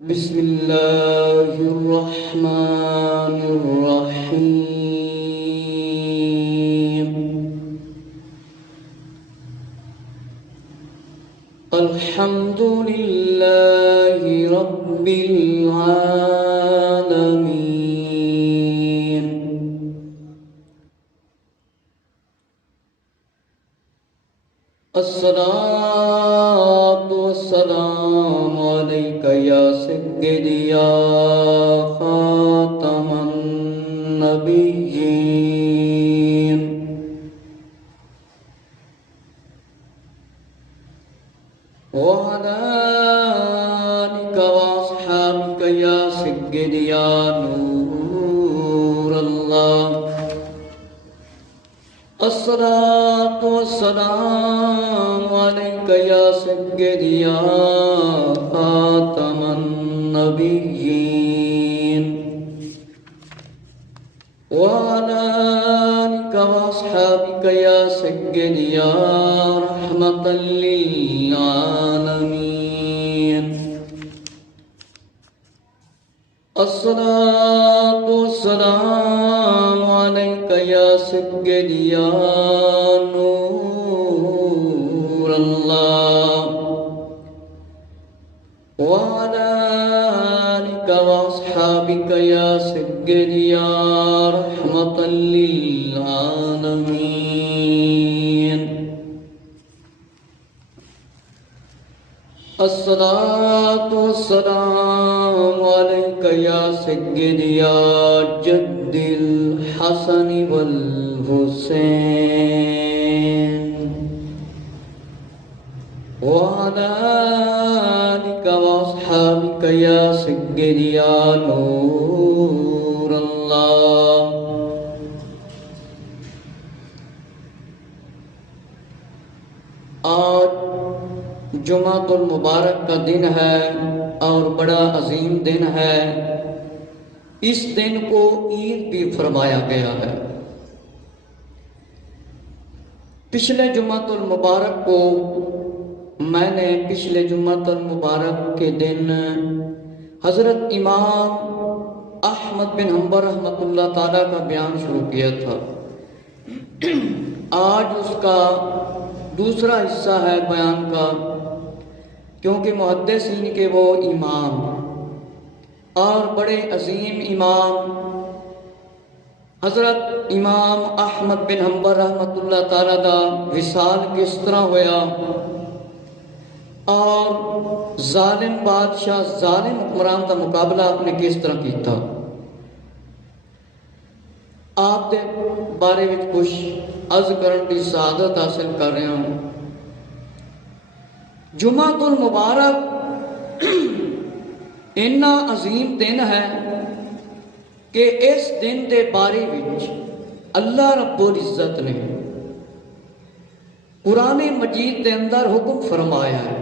بسم الله الرحمن الرحيم. الحمد لله رب العالمين. الصلاة والسلام عليك يا سيدي يا خاتم النبيين. وعلى آلك وأصحابك يا سيدي يا نور الله. الصلاة والسلام عليك يا سيدي يا خاتم النبيين. وعلى آلك وأصحابك يا سيدي يا رحمة للعالمين. الصلاة والسلام عليك يا سيدي يا نور الله. وعلى آلك وأصحابك يا سيدي يا رحمة للعالمين. الصلاة والسلام عليك يا سيدي يا جد الحسن والحسين. وعلى آلك وأصحابك يا سيدي يا نور الله. آج جمعۃ المبارک کا دن ہے اور بڑا عظیم دن ہے. اس دن کو عید بھی فرمایا گیا ہے. پچھلے جمعۃ المبارک کو میں نے پچھلے جمعۃ المبارک کے دن حضرت امام احمد بن حنبل رحمۃ اللہ تعالیٰ کا بیان شروع کیا تھا. آج اس کا دوسرا حصہ ہے بیان کا، کیونکہ محدثین کے وہ امام اور بڑے عظیم امام حضرت امام احمد بن حنبل رحمۃ اللہ تعالیٰ کا وصال کس طرح ہوا اور ظالم بادشاہ ظالم حکمران کا مقابلہ آپ نے کس طرح کیتا. آپ دے بارے میں کچھ عرض کرن کی سعادت حاصل کر رہا ہوں. جمعۃ المبارک اتنا عظیم دن ہے کہ اس دن دے بارے وچ اللہ رب العزت نے قرآن مجید دے اندر حکم فرمایا ہے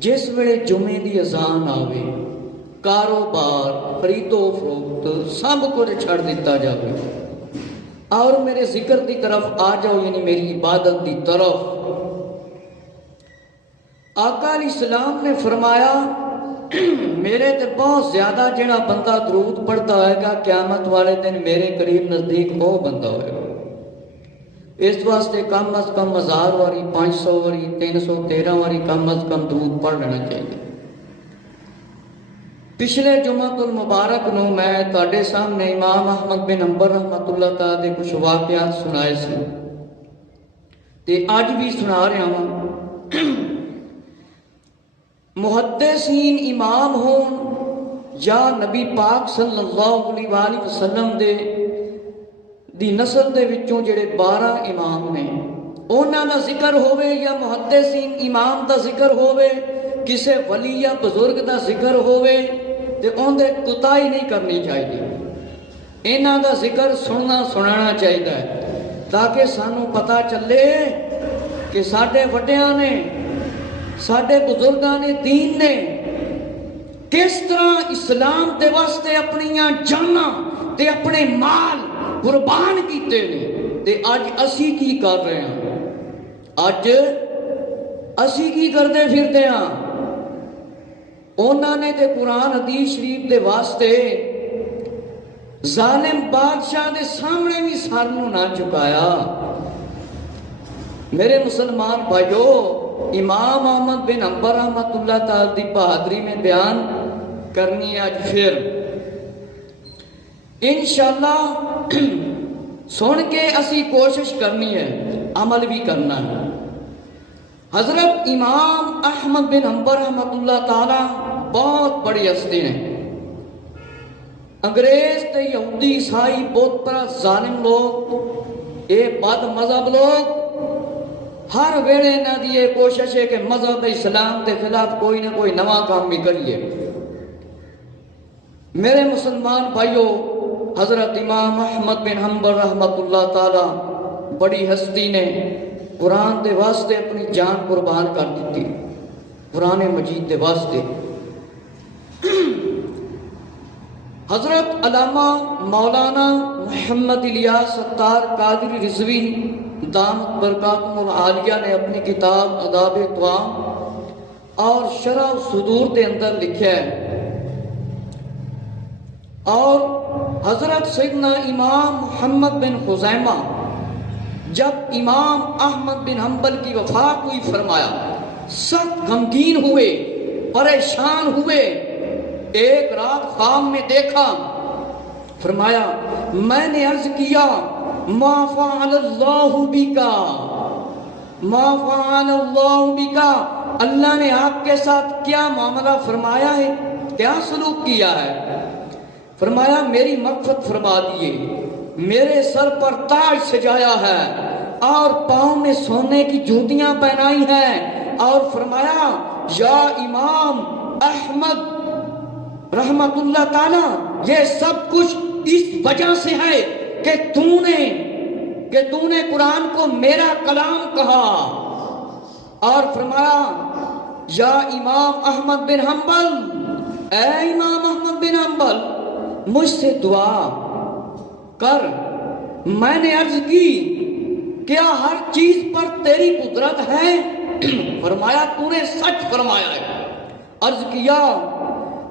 جس ویلے جمعے دی اذان آوے کاروبار خرید و فروخت سب کچھ چھڑ دیتا جاوے اور میرے ذکر دی طرف آ جاؤ، یعنی میری عبادت دی طرف. آقا علیہ السلام نے فرمایا میرے تے بہت زیادہ جڑا بندہ درود پڑھتا ہوئے گا قیامت والے دن میرے قریب نزدیک وہ بندہ ہوئے گا. اس واسطے کم از کم 1000 واری 500 واری 313 واری کم از کم درود پڑھ لینا چاہیے. پچھلے جمعۃ المبارک نو میں تواڈے سامنے امام احمد بن حنبل رحمۃ اللہ تعالیٰ دے کچھ واقعات سنائے سی تے اج بھی سنا رہا ہوں. محدثین امام ہون یا نبی پاک صلی اللہ علیہ وآلہ وسلم دی نسل دے وچوں جڑے 12 امام نے انہاں دا ذکر ہوئے یا محدثین امام دا ذکر ہوئے کسے ولی یا بزرگ دا ذکر ہوئے تے اون دے کوتاہی نہیں کرنی چاہیے. انہاں دا ذکر سننا سنانا چاہیے تاکہ سانوں پتہ چلے کہ ساڈے وڈیاں نے ساڈے بزرگاں نے دین نے کس طرح اسلام دے واسطے اپنیاں جاناں تے اپنے مال قربان کیتے نے تے اج اسی کی کر رہے ہیں. اج اسی کی کرتے پھرتے ہاں. انہوں نے تے قرآن حدیث شریف دے واسطے ظالم بادشاہ دے سامنے بھی سر نو نہ چکایا۔ میرے مسلمان بھائیو، امام احمد بن حنبل رحمۃ اللہ تعالی دی بہادری میں بیان کرنی ہے آج پھر انشاءاللہ۔ سن کے اسی کوشش کرنی ہے، عمل بھی کرنا ہے۔ حضرت امام احمد بن حنبل رحمۃ اللہ تعالی بہت بڑی ہستی ہیں۔ انگریز تے یہودی عیسائی بہت بڑا ظالم لوگ، اے بد مذہب لوگ، ہر ویلے نہ دی یہ کوشش ہے کہ مذہب اسلام کے خلاف کوئی نہ کوئی نواں کام بھی کریے۔ میرے مسلمان بھائیو، حضرت امام احمد بن حنبل رحمۃ اللہ تعالی بڑی ہستی نے قرآن دے واسطے اپنی جان قربان کر دیتی، قرآن مجید دے واسطے۔ حضرت علامہ مولانا محمد الیاس ستار قادری رضوی دامت برکاتہم العالیہ نے اپنی کتاب آداب طعام اور شرح صدور کے اندر لکھا ہے، اور حضرت سیدنا امام محمد بن خزیمہ جب امام احمد بن حنبل کی وفات ہوئی فرمایا، سخت غمگین ہوئے، پریشان ہوئے۔ ایک رات خواب میں دیکھا، فرمایا میں نے عرض کیا ما فعل اللہ بکا، ما فعل اللہ بکا، اللہ نے آپ کے ساتھ کیا معاملہ فرمایا ہے، کیا سلوک کیا ہے؟ فرمایا میری مغفرت فرما دیے، میرے سر پر تاج سجایا ہے اور پاؤں میں سونے کی جوتیاں پہنائی ہیں، اور فرمایا یا امام احمد رحمت اللہ تعالی، یہ سب کچھ اس وجہ سے ہے کہ تو نے قرآن کو میرا کلام کہا، اور فرمایا یا امام احمد بن حنبل، اے امام احمد بن حنبل مجھ سے دعا کر۔ میں نے عرض کی کیا ہر چیز پر تیری قدرت ہے؟ فرمایا تو نے سچ فرمایا ہے۔ عرض کیا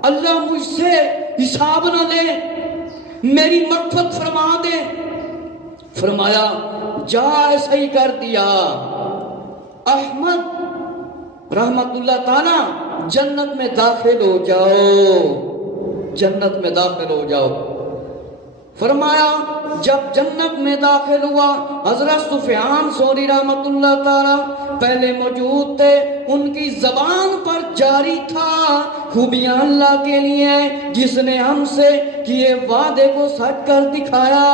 اللہ مجھ سے حساب نہ لے، میری مغفرت فرما دے۔ فرمایا جا ایسا ہی کر دیا، احمد رحمت اللہ تعالی جنت میں داخل ہو جاؤ، جنت میں داخل ہو جاؤ۔ فرمایا جب جنت میں داخل ہوا، حضرت سفیان ثوری رحمت اللہ تعالی پہلے موجود تھے، ان کی زبان پر جاری تھا خوبیاں اللہ کے لیے جس نے ہم سے کیے وعدے کو سچ کر دکھایا،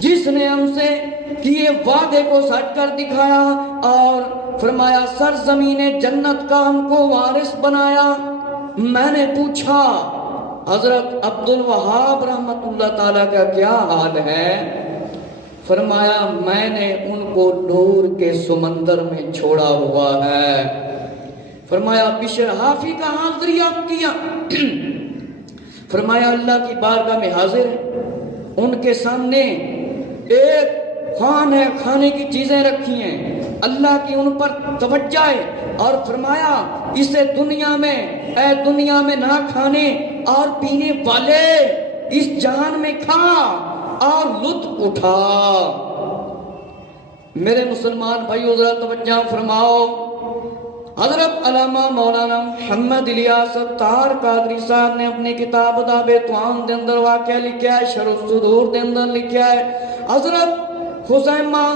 جس نے ہم سے کیے وعدے کو سچ کر دکھایا، اور فرمایا سرزمین جنت کا ہم کو وارث بنایا۔ میں نے پوچھا حضرت عبد الوہاب رحمت اللہ تعالیٰ کا کیا حال ہے؟ فرمایا میں نے ان کو نور کے سمندر میں چھوڑا ہوا ہے۔ فرمایا بشر حافی کا حال دریافت کیا؟ فرمایا اللہ کی بارگاہ میں حاضر ہے، ان کے سامنے ایک خوان ہے، کھانے کی چیزیں رکھی ہیں، اللہ کی ان پر توجہ ہے، اور فرمایا اسے دنیا میں، اے دنیا میں نہ کھانے اور پینے والے اس جہان میں کھا اور لطف اٹھا۔ میرے مسلمان بھائیو ذرا توجہ فرماؤ، حضرت علامہ مولانا محمد الیاس ستار قادری صاحب نے اپنی کتاب آداب طعام دے اندر واقعہ لکھا ہے، شرح الصدور دے اندر لکھا ہے، حضرت خزیمہ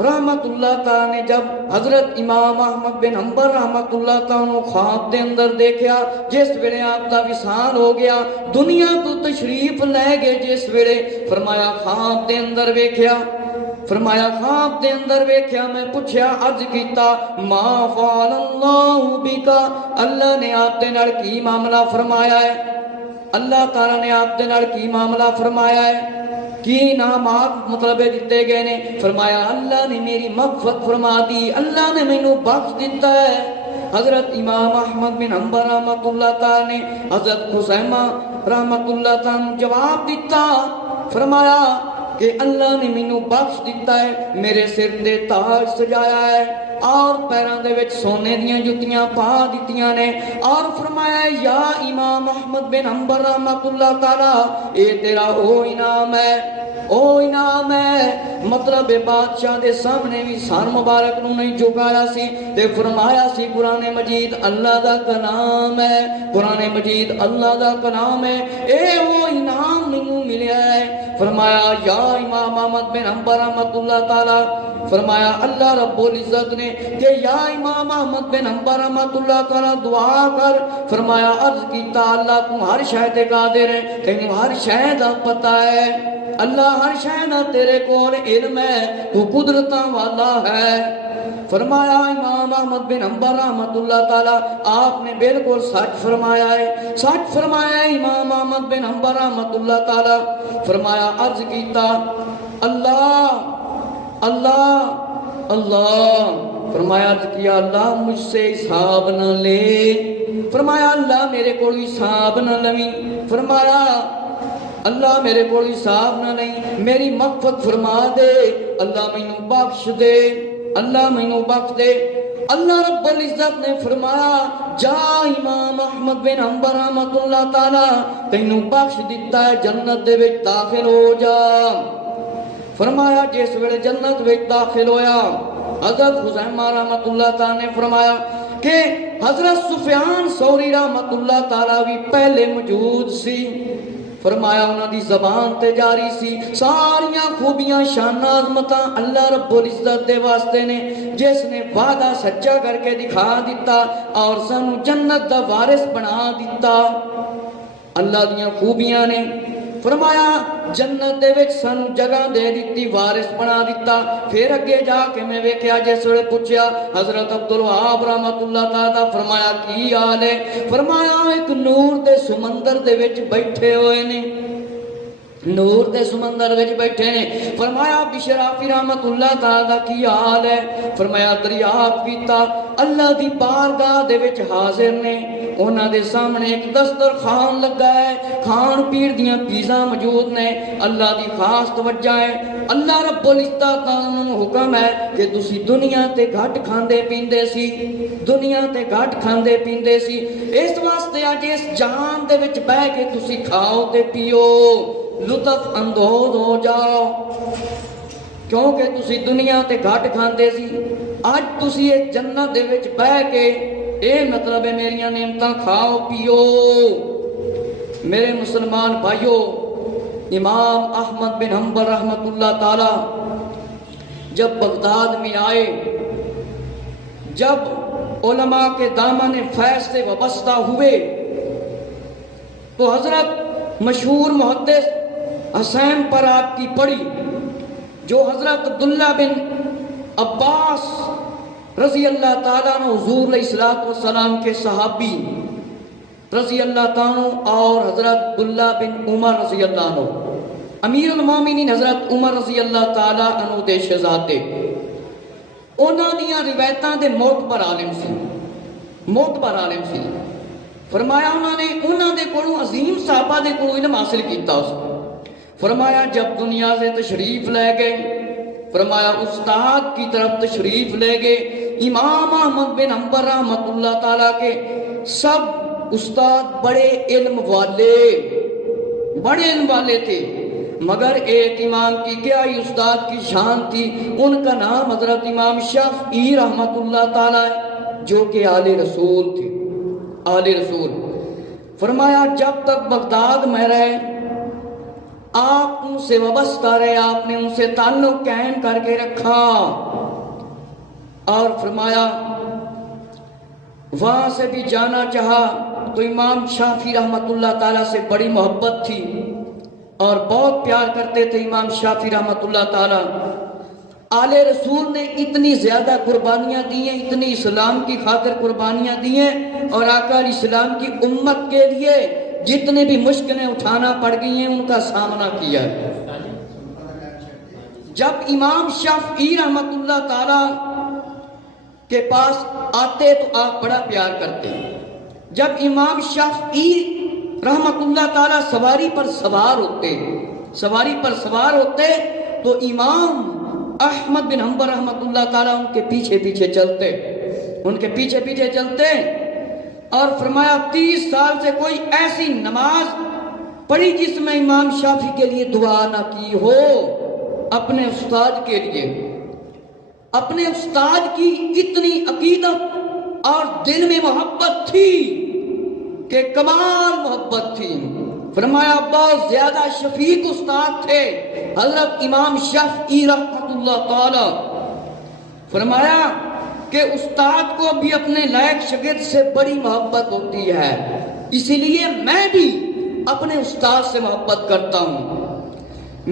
رحمت اللہ تعالیٰ نے جب حضرت امام احمد بن حنبل رحمت اللہ تعالیٰ خواب دے اندر دیکھا، جس ویلے آپ دا وصال ہو گیا، دنیا تو تشریف لے گئے، جس ویلے فرمایا خواب دے اندر ویکھیا، فرمایا خواب دے اندر ویکھیا، میں پوچھیا عرض کیتا ما فعل اللہ بکا، اللہ نے آپ دے نال کی معاملہ فرمایا ہے، اللہ تعالیٰ نے آپ دے نال کی معاملہ فرمایا ہے، کی انعامات مطلب دیتے گئے نے؟ فرمایا اللہ نے میری مغفرت فرما دی، اللہ نے مینوں بخش دیتا ہے۔ حضرت امام احمد بن حنبل رحمت اللہ تعالی نے حضرت خزیمہ رحمت اللہ تعالی نے جواب دیتا، فرمایا کہ اللہ نے مینوں بخش دیتا ہے، میرے سر دے تاج سجایا ہے، اور پیراں دے وچ سونے دیاں جتیاں پا دتیاں نے اور فرمایا یا امام احمد بن حنبل رحمۃ اللہ تعالی اے تیرا او انعام ہے، او انعام ہے۔ مطلب بادشاہ دے سامنے بھی سر مبارک نو نہیں جھکایا سی تے فرمایا سی قرآن مجید اللہ دا کلام ہے، قرآن مجید اللہ دا کلام ہے، اے وہ انعام مینوں ملیا ہے۔ فرمایا یا امام احمد بن حنبل رحمۃ اللہ تعالی، فرمایا اللہ رب العزت نے کہ یا امام احمد بن حنبل رحمۃ اللہ تعالی دعا کر۔ فرمایا عرض کیتا اللہ تو ہر شے تے قادر ہے، تینوں ہر شے دا پتہ ہے، اللہ ہر شے دا تیرے کول علم ہے، تو قدرتاں والا ہے۔ فرمایا امام احمد بن حنبل رحمۃ اللہ تعالی آپ نے بالکل سچ فرمایا ہے، سچ فرمایا ہے امام احمد بن حنبل رحمۃ اللہ تعالی۔ فرمایا عرض کیتا اللہ اللہ اللہ، فرمایا عرض کیا اللہ مجھ سے حساب نہ لے، فرمایا اللہ میرے کو حساب نہ لوی، فرمایا اللہ میرے کو حساب نہ نہیں، میری مغفرت فرما دے، اللہ مینوں بخش دے، اللہ مینوں بخش دے۔ اللہ رب العزت نے فرمایا جا امام احمد بن حنبل رحمۃ اللہ تعالی تینوں بخش دیتا ہے، جنت دے وچ داخل ہو جا۔ فرمایا جس ویلے جنت وچ داخل ہویا حضرت خزیمہ رحمۃ اللہ تعالی نے فرمایا کہ حضرت سفیان ثوری رحمۃ اللہ تعالی بھی پہلے موجود سی۔ فرمایا انہاں دی زبان تے جاری سی ساریاں خوبیاں شان عظمتاں اللہ رب العزت دے واسطے نے، جس نے وعدہ سچا کر کے دکھا دیتا اور سانو جنت دا وارث بنا دیتا، اللہ دیاں خوبیاں نے۔ فرمایا جنت دے وچ سانو جگہ دے دیتی، وارث بنا دیتا۔ پھر اگے جا کے میں ویکھیا جس ویلے پوچھیا حضرت عبدالوہاب رحمۃ اللہ تعالی، فرمایا کی حال ہے؟ فرمایا ایک نور دے سمندر دے وچ بیٹھے ہوئے نے، نور دے سمندر وچ بیٹھے نے۔ فرمایا بشرافی رحمت اللہ تعالی دا کی حال ہے؟ فرمایا دریافت کیتا اللہ دی بارگاہ دے وچ حاضر نے، انہاں دے سامنے ایک دسترخوان لگا ہے، کھان پیر دیاں چیزاں موجود نے، اللہ دی خاص توجہ ہے۔ اللہ رب العزت نوں حکم ہے کہ تسی دنیا تے گھٹ کھاندے پیندے سی، دنیا تے گھٹ کھاندے پیندے سی، اس واسطے اج اس جہان دے وچ بیٹھ کے تسی کھاؤ تے پیو، لطف اندوز ہو جاؤ، کیونکہ تسی دنیا تے گھٹ کھاندے سی، اج تسی ایک جنت دے وچ بیٹھ کے اے مطلب ہے میریاں نعمتاں کھاؤ پیو۔ میرے مسلمان بھائیو، امام احمد بن حنبل رحمۃ اللہ تعالی جب بغداد میں آئے، جب علماء کے دامن فیض سے وابستہ ہوئے تو حضرت مشہور محدث حسین پر آپ کی پڑھی، جو حضرت عبداللہ بن عباس رضی اللہ تعالیٰ عنہ حضور علیہ الصلوۃ والسلام کے صحابی رضی اللہ تعالیٰ عنہ، اور حضرت عبداللہ بن عمر رضی اللہ عنہ، امیر المومنین حضرت عمر رضی اللہ تعالیٰ عنہ دے شہزادے، انہاں دیاں روایتاں دے معتبر عالم سی، معتبر عالم سی۔ فرمایا انہاں دے کولوں عظیم صحابہ دے کولوں علم حاصل کیتا اس کو۔ فرمایا جب دنیا سے تشریف لے گئے، فرمایا استاد کی طرف تشریف لے گئے، امام احمد بن حنبل رحمۃ اللہ تعالیٰ کے سب استاد بڑے علم والے تھے، مگر ایک امام کی کیا ہی استاد کی شان تھی، ان کا نام حضرت امام شافعی رحمۃ اللہ تعالیٰ ہے، جو کہ آل رسول تھے، آل رسول۔ فرمایا جب تک بغداد میں رہے آپ ان سے وابستہ رہے، آپ نے ان سے تعلق قائم کر کے رکھا، اور فرمایا وہاں سے بھی جانا چاہا تو امام شافعی رحمت اللہ تعالیٰ سے بڑی محبت تھی اور بہت پیار کرتے تھے امام شافعی رحمت اللہ تعالیٰ۔ آل رسول نے اتنی زیادہ قربانیاں دی ہیں، اتنی اسلام کی خاطر قربانیاں دی ہیں، اور آقا علیہ السلام کی امت کے لیے جتنے بھی مشکلیں اٹھانا پڑ گئی ہیں ان کا سامنا کیا ہے۔ جب امام شافعی رحمت اللہ تعالیٰ کے پاس آتے تو آپ بڑا پیار کرتے ہیں۔ جب امام شافعی رحمت اللہ تعالیٰ سواری پر سوار ہوتے تو امام احمد بن حنبل رحمۃ اللہ تعالیٰ ان کے پیچھے پیچھے چلتے اور فرمایا 30 سال سے کوئی ایسی نماز پڑھی جس میں امام شافعی کے لیے دعا نہ کی ہو. اپنے استاد کے لیے، اپنے استاد کی اتنی عقیدت اور دل میں محبت تھی کہ کمال محبت تھی. فرمایا بہت زیادہ شفیق استاد تھے حضرت امام شافعی رحمۃ اللہ تعالی. فرمایا کہ استاد کو بھی اپنے لائق شاگرد سے بڑی محبت ہوتی ہے، اسی لیے میں بھی اپنے استاد سے محبت کرتا ہوں.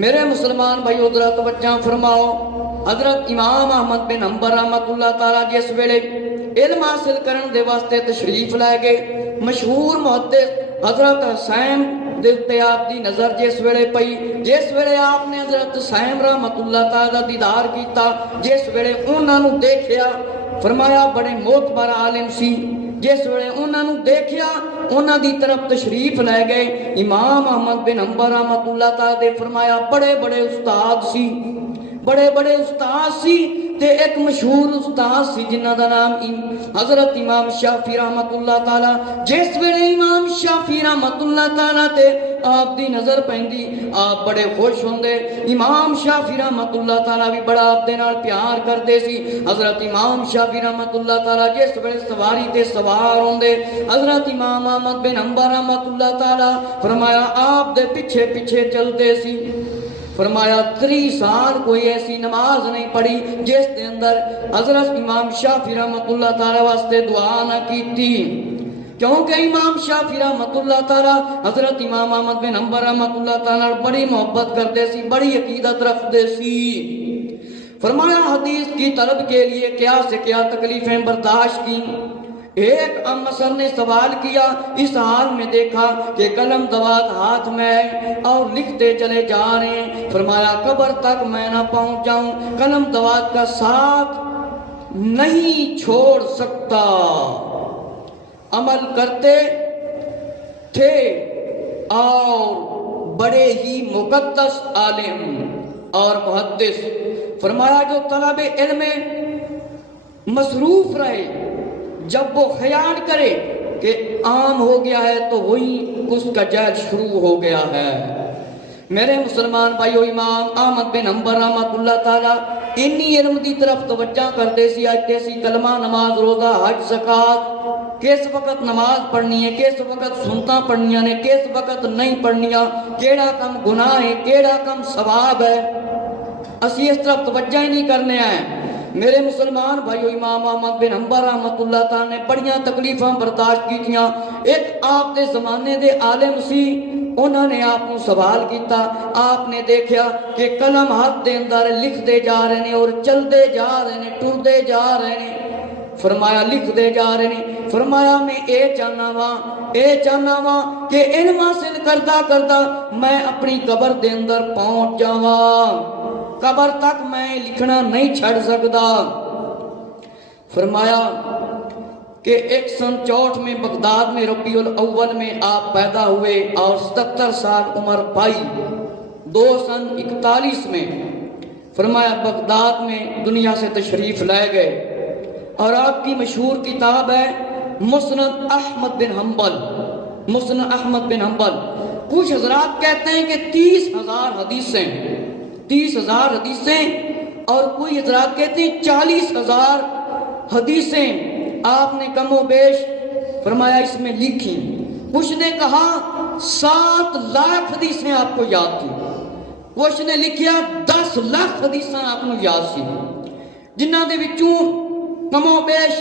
میرے مسلمان بھائیو ذرا توجہ فرماؤ. حضرت امام احمد بن حنبل رحمۃ اللہ تعالی جس ویلے علم حاصل کرن دے واسطے تشریف لائے گئے، مشہور محدث حضرت حسین دے تے آپ دی نظر جس ویلے آپ نے حضرت حسین رحمۃ اللہ تعالی دیدار کیتا، جس ویلے انہاں نو دیکھیا، فرمایا بڑے معتبر عالم سی. جس ویلے انہاں نو دیکھیا انہاں دی طرف تشریف لے گئے. امام احمد بن حنبل رحمۃ اللہ تعالی دے فرمایا بڑے بڑے استاد سی تے ایک مشہور استاد سی جنہ دا نام حضرت امام شافعی رحمۃ اللہ تعالی. جس ویلے امام شافعی رحمۃ اللہ تعالی تے آپ دی نظر پیندی آپ بڑے خوش ہوندے. امام شافعی رحمۃ اللہ تعالی بھی بڑا آپ دے نال پیار کردے سی. حضرت امام شافعی رحمۃ اللہ تعالی جس ویلے سواری تے سوار ہوندے، حضرت امام احمد بن حنبل رحمۃ اللہ تعالی فرمایا آپ دے پیچھے پیچھے چلتے سی. فرمایا 30 سال کوئی ایسی نماز نہیں پڑھی جس دے اندر حضرت امام شافعی رحمۃ اللہ تعالی واسطے دعا نہ کیتی، کیونکہ امام شافعی رحمۃ اللہ تعالی حضرت امام احمد بن حنبل رحمۃ اللہ تعالی بڑی محبت کرتے سی، بڑی عقیدت رکھتے سی. فرمایا حدیث کی طلب کے لیے کیا سے کیا تکلیفیں برداشت کی. ایک امسر نے سوال کیا، اس حال میں دیکھا کہ قلم دوات ہاتھ میں ہے اور لکھتے چلے جا رہے ہیں. فرمایا قبر تک میں نہ پہنچ جاؤں، قلم دوات کا ساتھ نہیں چھوڑ سکتا. عمل کرتے تھے اور بڑے ہی مقدس عالم اور محدث. فرمایا جو طلب علم مصروف رہے، جب وہ خیال کرے کہ عام ہو گیا ہے تو وہی اس کا جہل شروع ہو گیا ہے. میرے مسلمان بھائیو امام احمد بن حنبل رحمۃ اللہ تعالی انی علم دی طرف توجہ کرتے سی، آتے سی کلمہ، نماز، روزہ، حج، زکات، کس وقت نماز پڑھنی ہے، کس وقت سنتا پڑھنیاں نے، کس وقت نہیں پڑھنیاں، کیڑا کم گناہ ہے، کیڑا کم ثواب ہے، اسی اس طرف توجہ ہی نہیں کرنے آئے. میرے مسلمان بھائیو امام احمد بن حنبل رحمۃ اللہ تعالی نے بڑیاں تکلیفاں برداشت کیتیاں. ایک آپ دے زمانے دے عالم سی، انہوں نے آپ کو سوال کیتا. آپ نے دیکھا کہ قلم ہاتھ دے اندر لکھ دے جا رہے ہیں اور چل دے جا رہے ہیں، ٹر دے جا رہے ہیں. فرمایا لکھ دے جا رہے ہیں. فرمایا میں اے چاہنا وا کہ علم حاصل کردا میں اپنی قبر دے اندر پہنچ جاواں، قبر تک میں لکھنا نہیں چھڑ سکتا. فرمایا کہ 164 میں بغداد میں ربیع الاول میں آپ پیدا ہوئے اور 77 سال عمر پائی. 2 سن 41 میں فرمایا بغداد میں دنیا سے تشریف لائے گئے اور آپ کی مشہور کتاب ہے مسند احمد بن حنبل. مسند احمد بن حنبل کچھ حضرات کہتے ہیں کہ 30,000 حدیثیں اور کوئی حضرات کہتے ہیں 40,000 حدیثیں آپ نے کم و بیش فرمایا اس میں لکھی. کچھ نے کہا 7 لاکھ حدیثیں آپ کو یاد تھی، کچھ نے لکھیا 10 لاکھ حدیثیں آپ کو یاد سی، جنہ دے وچوں کم و بیش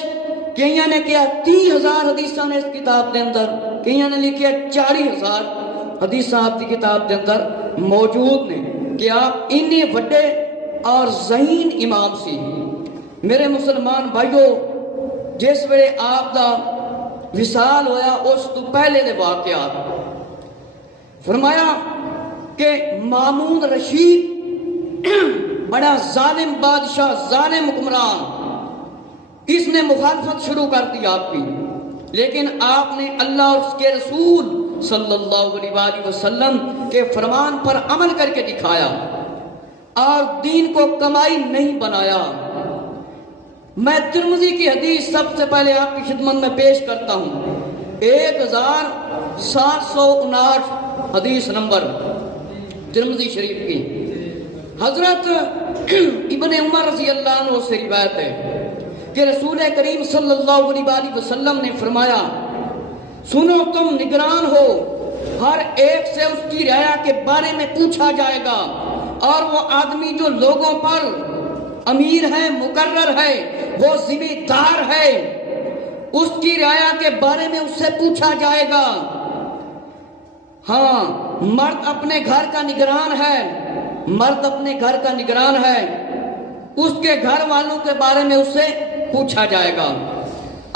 کئیاں نے کہا 30,000 حدیثاں نے اس کتاب دے اندر، کئیاں نے لکھیا 40,000 حدیثاں آپ کی کتاب دے اندر موجود نے کہ آپ اتنے بڑے اور ذہین امام سی. میرے مسلمان بھائیو جس ویلے آپ دا وصال ہویا اس تو پہلے دے واقعات فرمایا کہ مامون رشید بڑا ظالم بادشاہ، ظالم حکمران، اس نے مخالفت شروع کر دی آپ کی، لیکن آپ نے اللہ اور اس کے رسول صلی اللہ علیہ وسلم کے فرمان پر عمل کر کے دکھایا. اور دین کو کمائی نہیں بنایا۔ میں ترمذی کی حدیث سب سے پہلے آپ کی خدمت میں پیش کرتا ہوں، 1759 حدیث نمبر ترمذی شریف کی۔ حضرت ابن عمر رضی اللہ عنہ سے روایت ہے کہ رسول کریم صلی اللہ علیہ وسلم نے فرمایا، سنو تم نگران ہو، ہر ایک سے اس کی رعایا کے بارے میں پوچھا جائے گا، اور وہ آدمی جو لوگوں پر امیر ہے، مقرر ہے، وہ ذمہ دار ہے، اس کی رعایا کے بارے میں اس سے پوچھا جائے گا۔ ہاں، مرد اپنے گھر کا نگران ہے، مرد اپنے گھر کا نگران ہے، اس کے گھر والوں کے بارے میں اس سے پوچھا جائے گا۔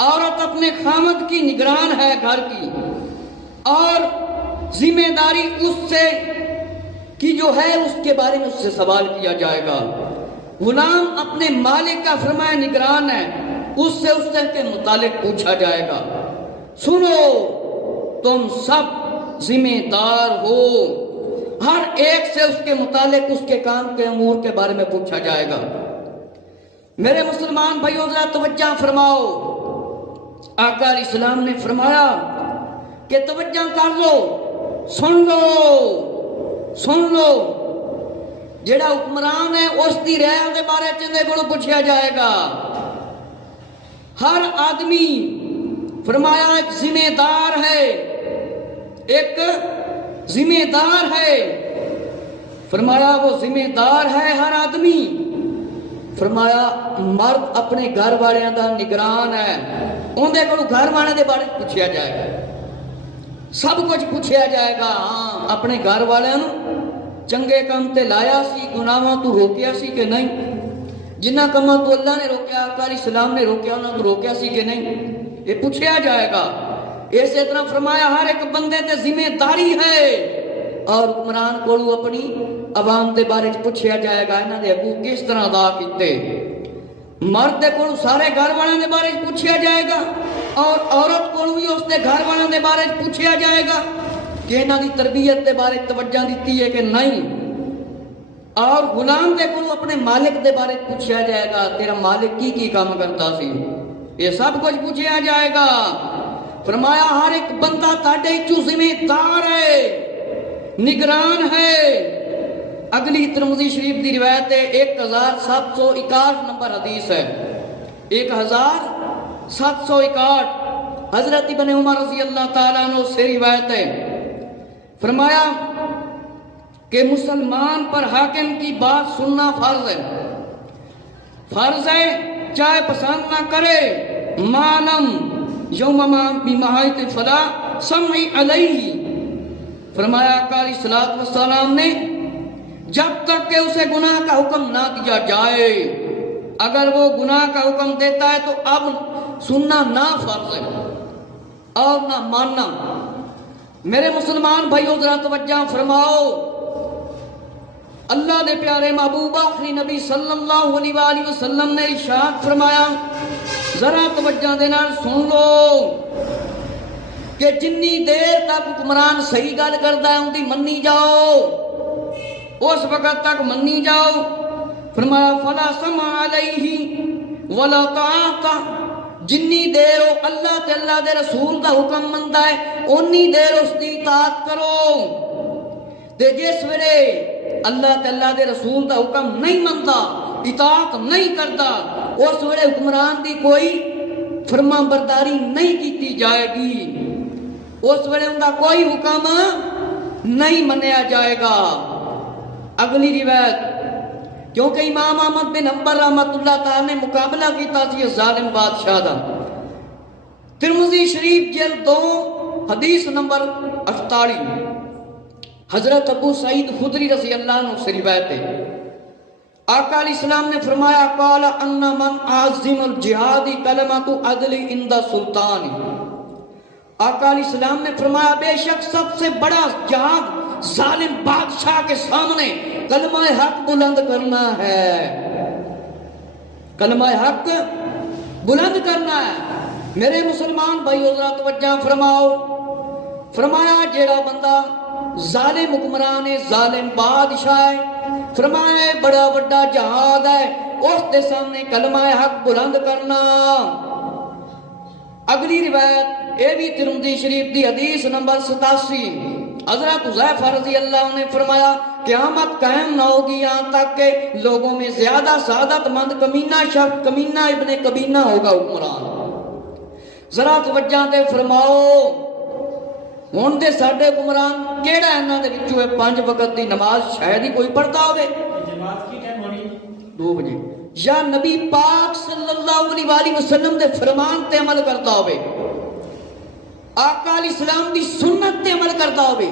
عورت اپنے خامد کی نگران ہے گھر کی، اور ذمہ داری اس سے کی جو ہے اس کے بارے میں اس سے سوال کیا جائے گا۔ غلام اپنے مالک کا فرمایا نگران ہے، اس سے کے متعلق پوچھا جائے گا۔ سنو تم سب ذمہ دار ہو، ہر ایک سے اس کے متعلق اس کے کام کے امور کے بارے میں پوچھا جائے گا۔ میرے مسلمان بھائیو ذرا توجہ فرماؤ، آقا علیہ السلام نے فرمایا کہ توجہ کر لو، سن لو، سن لو، جیڑا حکمران ہے اس دی رعایا کے بارے چندے کو پوچھا جائے گا۔ ہر آدمی فرمایا ایک ذمہ دار ہے، ایک ذمہ دار ہے، فرمایا وہ ذمہ دار ہے ہر آدمی۔ فرمایا مرد اپنے گھر والوں دا نگران ہے، اندے کو گھر والوں دے بارے پوچھا جائے گا، سب کچھ پوچھا جائے گا۔ ہاں، اپنے گھر والوں چنگے کام تے لایا سی، گناہاں تو روکیا سی کہ نہیں، جنہ کاماں تو اللہ نے روکیا، آقا علیہ السلام نے روکیا، انہاں تو روکیا سی کہ نہیں، یہ پوچھا جائے گا۔ اسی طرح فرمایا ہر ایک بندے تے ذمہ داری ہے، اور حکمران کو اپنی عوام دے بارے پوچھا جائے گا، انہاں دے حقوق کس طرح ادا کیتے۔ مرد دے کو سارے گھر والوں دے بارے پوچھا جائے گا، اور عورت کو بھی اس دے گھر والوں دے بارے پوچھا جائے گا کہ انہاں دی تربیت دے بارے توجہ دیتی ہے کہ نہیں، اور غلام دے کو اپنے مالک دے بارے پوچھا جائے گا، تیرا مالک کی کام کرتا سی، یہ سب کچھ پوچھا جائے گا۔ فرمایا ہر ایک بندہ تاڈے چوں ذمہ دار ہے، نگران ہے۔ اگلی ترمذی شریف دی روایت ہے، 1761 نمبر حدیث ہے، 1761 حضرت ابن عمر رضی اللہ تعالیٰ عنہ سے روایت ہے۔ فرمایا کہ مسلمان پر حاکم کی بات سننا فرض ہے، فرض ہے چاہے پسند نہ کرے، معلم یوم بمحایت فلا سمعی علیہ۔ فرمایا آقا علیہ السلام نے جب تک کہ اسے گناہ کا حکم نہ دیا جائے، اگر وہ گناہ کا حکم دیتا ہے تو اب سننا نہ فرض ہے اور نہ ماننا۔ میرے مسلمان بھائیو ذرا توجہ فرماؤ، اللہ نے پیارے محبوب آخری نبی صلی اللہ علیہ وآلہ وسلم نے ارشاد فرمایا، ذرا توجہ دینا سن لو، کہ جنی دیر تک حکمران صحیح گل کرتا ہے ان کی منی جاؤ، اس وقت تک منی جاؤ۔ فرمایا فلا سمع علیہ ولا طاعت، جنی دیر وہ اللہ تے اللہ دے رسول دا حکم مندا ہے اونی دیر اس دی اطاعت کرو، تے جس ویلے اللہ تے اللہ دے رسول دا حکم نہیں مندا، اطاعت نہیں کرتا، اس ویلے حکمران دی کوئی فرما برداری نہیں کیتی جائے گی، اس ویلے ان کا کوئی حکم نہیں منیا جائے گا۔ اگلی روایت، کیونکہ امام احمد بن حنبل رحمۃ اللہ تعالی نے مقابلہ کیتا سی ظالم بادشاہ دا، ترمذی شریف جلد 2 حدیث نمبر 48، حضرت ابو سعید خدری رضی اللہ عنہ سے روایت ہے، آقا علیہ السلام نے فرمایا قال ان من عظم الجہاد کلمۃ عدل عند سلطان، آقا علیہ السلام نے فرمایا بے شک سب سے بڑا جہاد ظالم بادشاہ کے سامنے کلمہ حق بلند کرنا ہے، کلمہ حق بلند کرنا ہے۔ میرے مسلمان بھائیو ذرا توجہ فرماؤ، فرمایا جیڑا بندہ ظالم حکمران ہے، ظالم بادشاہ ہے، فرمایا بڑا بڑا جہاد ہے اس دے سامنے کلمہ حق بلند کرنا۔ اگلی روایت یہ بھی ترمذی شریف دی حدیث نمبر 87، حضرت حذیفہ رضی اللہ عنہ نے فرمایا قیامت قائم نہ ہوگی یہاں تک کہ لوگوں میں زیادہ سعادت مند کمینہ شخص کمینہ ابن کبینہ ہوگا حکمران۔ ذرا توجہ دے فرماؤ، ہن دے ساڈے حکمران کیڑا انہاں دے وچوں ہے 5 وقت دی نماز شاید ہی کوئی پڑھتا ہوے؟ جماعت کی ٹائم ہونی 2 بجے، یا نبی پاک صلی اللہ علیہ وآلہ وسلم دے فرمان تے عمل کرتا ہوے، آقا علیہ السلام دی سنت تے عمل کرتا ہوے،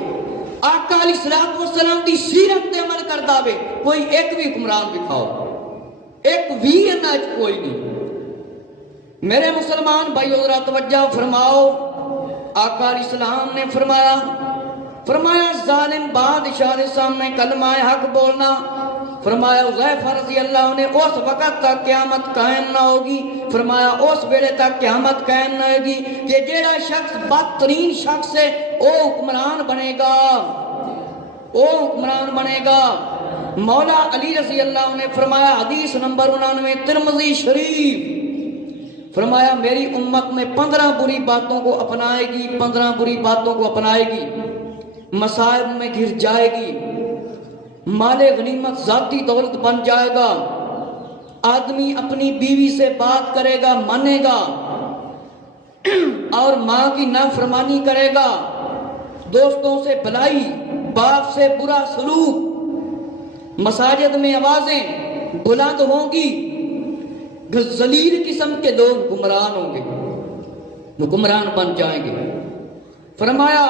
آقا علیہ السلام دی سیرت تے عمل کرتا ہوے، کوئی ایک بھی حکمران دکھاؤ، ایک بھی انہاں وچ کوئی نہیں۔ میرے مسلمان بھائیو ذرا توجہ فرماؤ، آقا علیہ السلام نے فرمایا ظالم بادشاہ کے سامنے کلمہ حق بولنا، فرمایا حذیفہ رضی اللہ عنہ اس وقت تک قیامت قائم نہ ہوگی، فرمایا اس ویلے تک قیامت قائم نہ ہوگی کہ جیڑا شخص بدترین شخص ہے وہ حکمران بنے گا۔ مولا علی رضی اللہ عنہ نے فرمایا حدیث نمبر 99 ترمذی شریف، فرمایا میری امت میں 15 بری باتوں کو اپنائے گی، 15 بری باتوں کو اپنائے گی، مصائب میں گر جائے گی، مال غنیمت ذاتی دولت بن جائے گا، آدمی اپنی بیوی سے بات کرے گا مانے گا، اور ماں کی نافرمانی کرے گا، دوستوں سے بھلائی، باپ سے برا سلوک، مساجد میں آوازیں بلند ہوں گی، ذلیل قسم کے لوگ حکمران ہوں گے، حکمران بن جائیں گے۔ فرمایا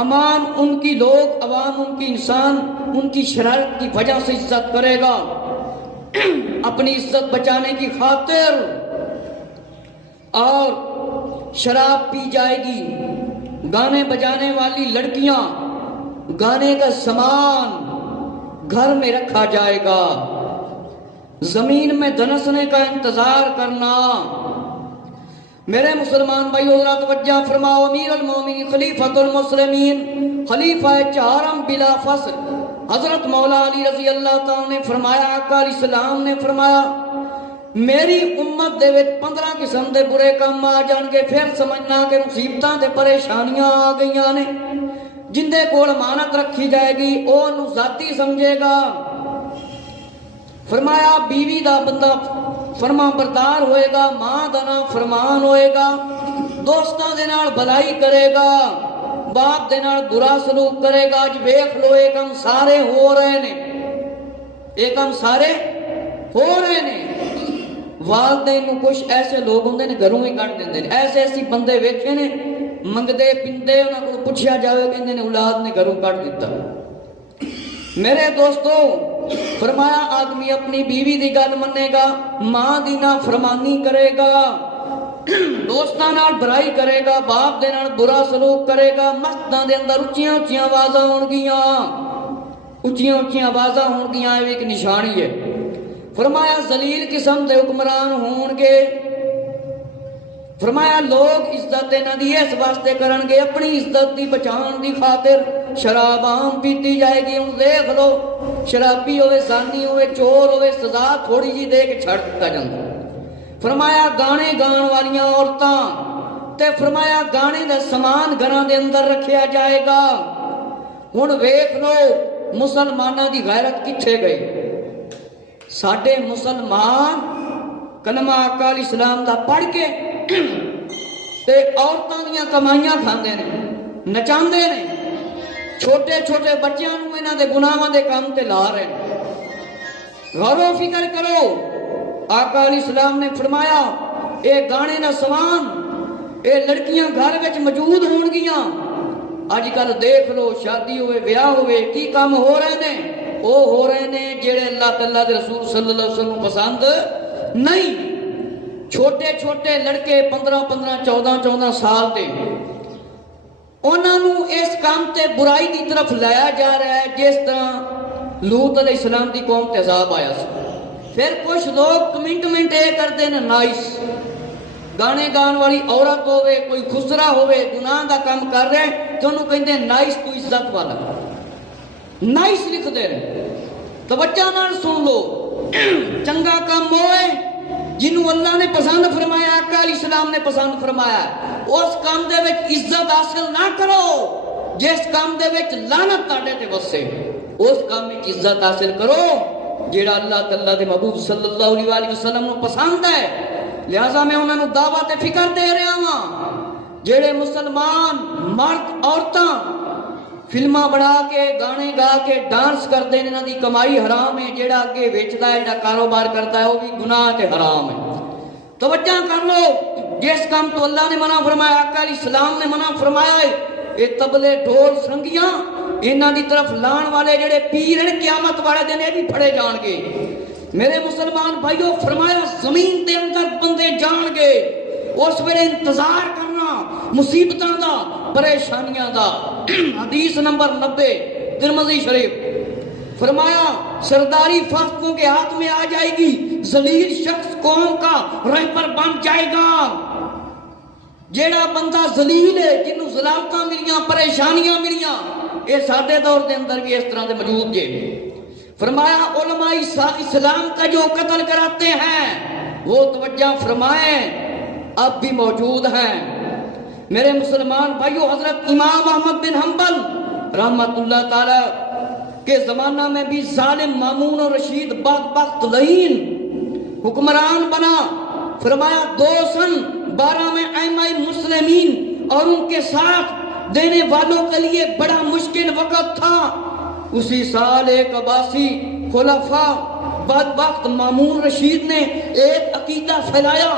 امان ان کی لوگ، عوام ان کی انسان ان کی شرارت کی وجہ سے عزت کرے گا، اپنی عزت بچانے کی خاطر، اور شراب پی جائے گی، گانے بجانے والی لڑکیاں، گانے کا سامان گھر میں رکھا جائے گا، زمین میں دھنسنے کا انتظار کرنا۔ میرے مسلمان بھائیو ذرا توجہ فرماؤ، امیر المومنین خلیفۃ المسلمین، خلیفہ چہارم بلا فصل حضرت مولا علی رضی اللہ تعالیٰ نے فرمایا، آقا علیہ السلام نے فرمایا میری امت دے وچ 15 قسم دے برے کام آ جان گے، پھر سمجھنا کہ مصیبتاں تے پریشانیاں آ گئیاں نے۔ جن دے کول امانت رکھی جائے گی او نو ذاتی سمجھے گا۔ فرمایا بیوی دا بندہ فرما بردار ہوئے گا، ماں دا نا فرمان ہوئے گا، دوستاں دے نال بھلائی کرے گا، باپ دے نال برا سلوک کرے گا۔ اج ویکھ لو یہ کام سارے ہو رہے نے، یہ کام سارے ہو رہے نے۔ والدین نو کچھ ایسے لوگ ہوندے نے گھروں ہی کٹ دیندے نے، ایسے بندے ویکھے نے منگدے پندے، انہاں کو پوچھیا جاوے کہندے نے اولاد نے گھروں کٹ دیتا۔ میرے دوستو فرمایا آدمی اپنی بیوی دی گل منے گا، ماں دی نافرمانی کرے گا، دوستاں نال برائی کرے گا، باپ دے نال برا سلوک کرے گا، مسجداں دے اندر اچھیاں اچھیاں آوازاں ہون گیاں، اچھیاں اچھیاں آوازاں ہون گیاں، یہ ایک نشانی ہے۔ فرمایا ذلیل قسم دے حکمران ہون گے۔ فرمایا لوگ عزت انہاں دی اس واسطے کرن گے اپنی عزت دی بچان دی خاطر، شراب عام پیتی جائے گی۔ ہن دیکھ لو شرابی ہوئے، زانی ہوئے، چور ہوئے، سزا تھوڑی جی دے کے چھڑ دتا جاتا۔ فرمایا گانے گان والیاں عورتاں تے فرمایا گانے دا سامان گھراں دے اندر رکھیا جائے گا۔ ہن ویکھ لو مسلماناں دی غیرت کتھے گئی؟ ساڈے مسلمان کلمہ آقا علیہ السلام دا پڑھ کے تے عورتاں دیاں کمائیاں کھاندے نے، نچاندے نے، چھوٹے چھوٹے بچیاں نوں انہاں دے گناہاں دے کام تے لا رہے ہیں۔ غور و فکر کرو، آقا علیہ السلام نے فرمایا اے گانے دا سامان، اے لڑکیاں گھر وچ موجود ہون گیاں۔ اج کل دیکھ لو شادی ہوئے، بیاہ ہوئے، کی کام ہو رہے نے؟ وہ ہو رہے نے جڑے اللہ تعالیٰ دے رسول صلی اللہ علیہ وسلم پسند نہیں۔ چھوٹے چھوٹے لڑکے 15 14 سال دے، انہاں نو اس کام تے برائی دی طرف لایا جا رہا ہے جس طرح لوط علیہ السلام دی قوم تے عذاب آیا سی۔ پھر کچھ لوگ کمنٹمنٹ یہ کرتے ہیں نائس، گانے گان والی عورت ہوئے، کوئی خسرا ہوئے، گناہ دا کام کر رہے ہیں تو انہوں کہتے ہیں نائس، تو عزت والا، نائس لکھ دے رہے۔ توجہ نال سن لو، چنگا کام ہوئے جنہوں اللہ نے پسند فرمایا، آقا علیہ السلام نے پسند فرمایا، اس کام دے وچ عزت حاصل نہ کرو جس کام دے وچ لعنت تاڑے تے وسے، اس کام وچ عزت حاصل کرو جیڑا اللہ تعالیٰ دے محبوب صلی اللہ علیہ وسلم کو پسند ہے۔ لہذا میں انہوں نے دعوت فکر دے رہا ہوں، جیڑے مسلمان مرد عورتاں فلماں بنا کے گانے گا کے ڈانس کر دیں، انہاں دی کمائی حرام ہے، جیڑا اگے ویچدا ہے، جیڑا کاروبار کرتا ہے، وہ بھی گناہ تے حرام ہے۔ توجہ کر لو، جس کام تو اللہ نے منع فرمایا، آقا علیہ السلام نے منع فرمایا ہے، یہ تبلے ڈھول سنگیاں انہاں دی طرف لان والے جڑے پیر ہیں قیامت والے دن یہ بھی پھڑے جان گے۔ میرے مسلمان بھائیو، فرمایا زمین دے اندر بندے جان گے، اس ویلے انتظار کرنا مصیبتاں دا، پریشانیاں دا۔ حدیث نمبر 90 ترمذی شریف، فرمایا سرداری فاسقوں کے ہاتھ میں آ جائے گی، ذلیل شخص قوم کا رہبر بن جائے گا۔ جیڑا بندہ ذلیل ہے، جنہوں ذلالتاں ملیاں، پریشانیاں ملیاں، یہ سادے دور دے اندر بھی اس طرح دے موجود جے۔ فرمایا علماء اسلام کا جو قتل کراتے ہیں وہ توجہ فرمائیں اب بھی موجود ہیں۔ میرے مسلمان بھائیو، حضرت امام احمد بن حنبل رحمت اللہ تعالی کے زمانہ میں بھی ظالم مامون و رشید بدبخت لعین حکمران بنا۔ فرمایا 212 میں ائمہ مسلمین اور ان کے ساتھ دینے والوں کے لیے بڑا مشکل وقت تھا۔ اسی سال ایک عباسی خلفاء بدبخت مامون رشید نے ایک عقیدہ پھیلایا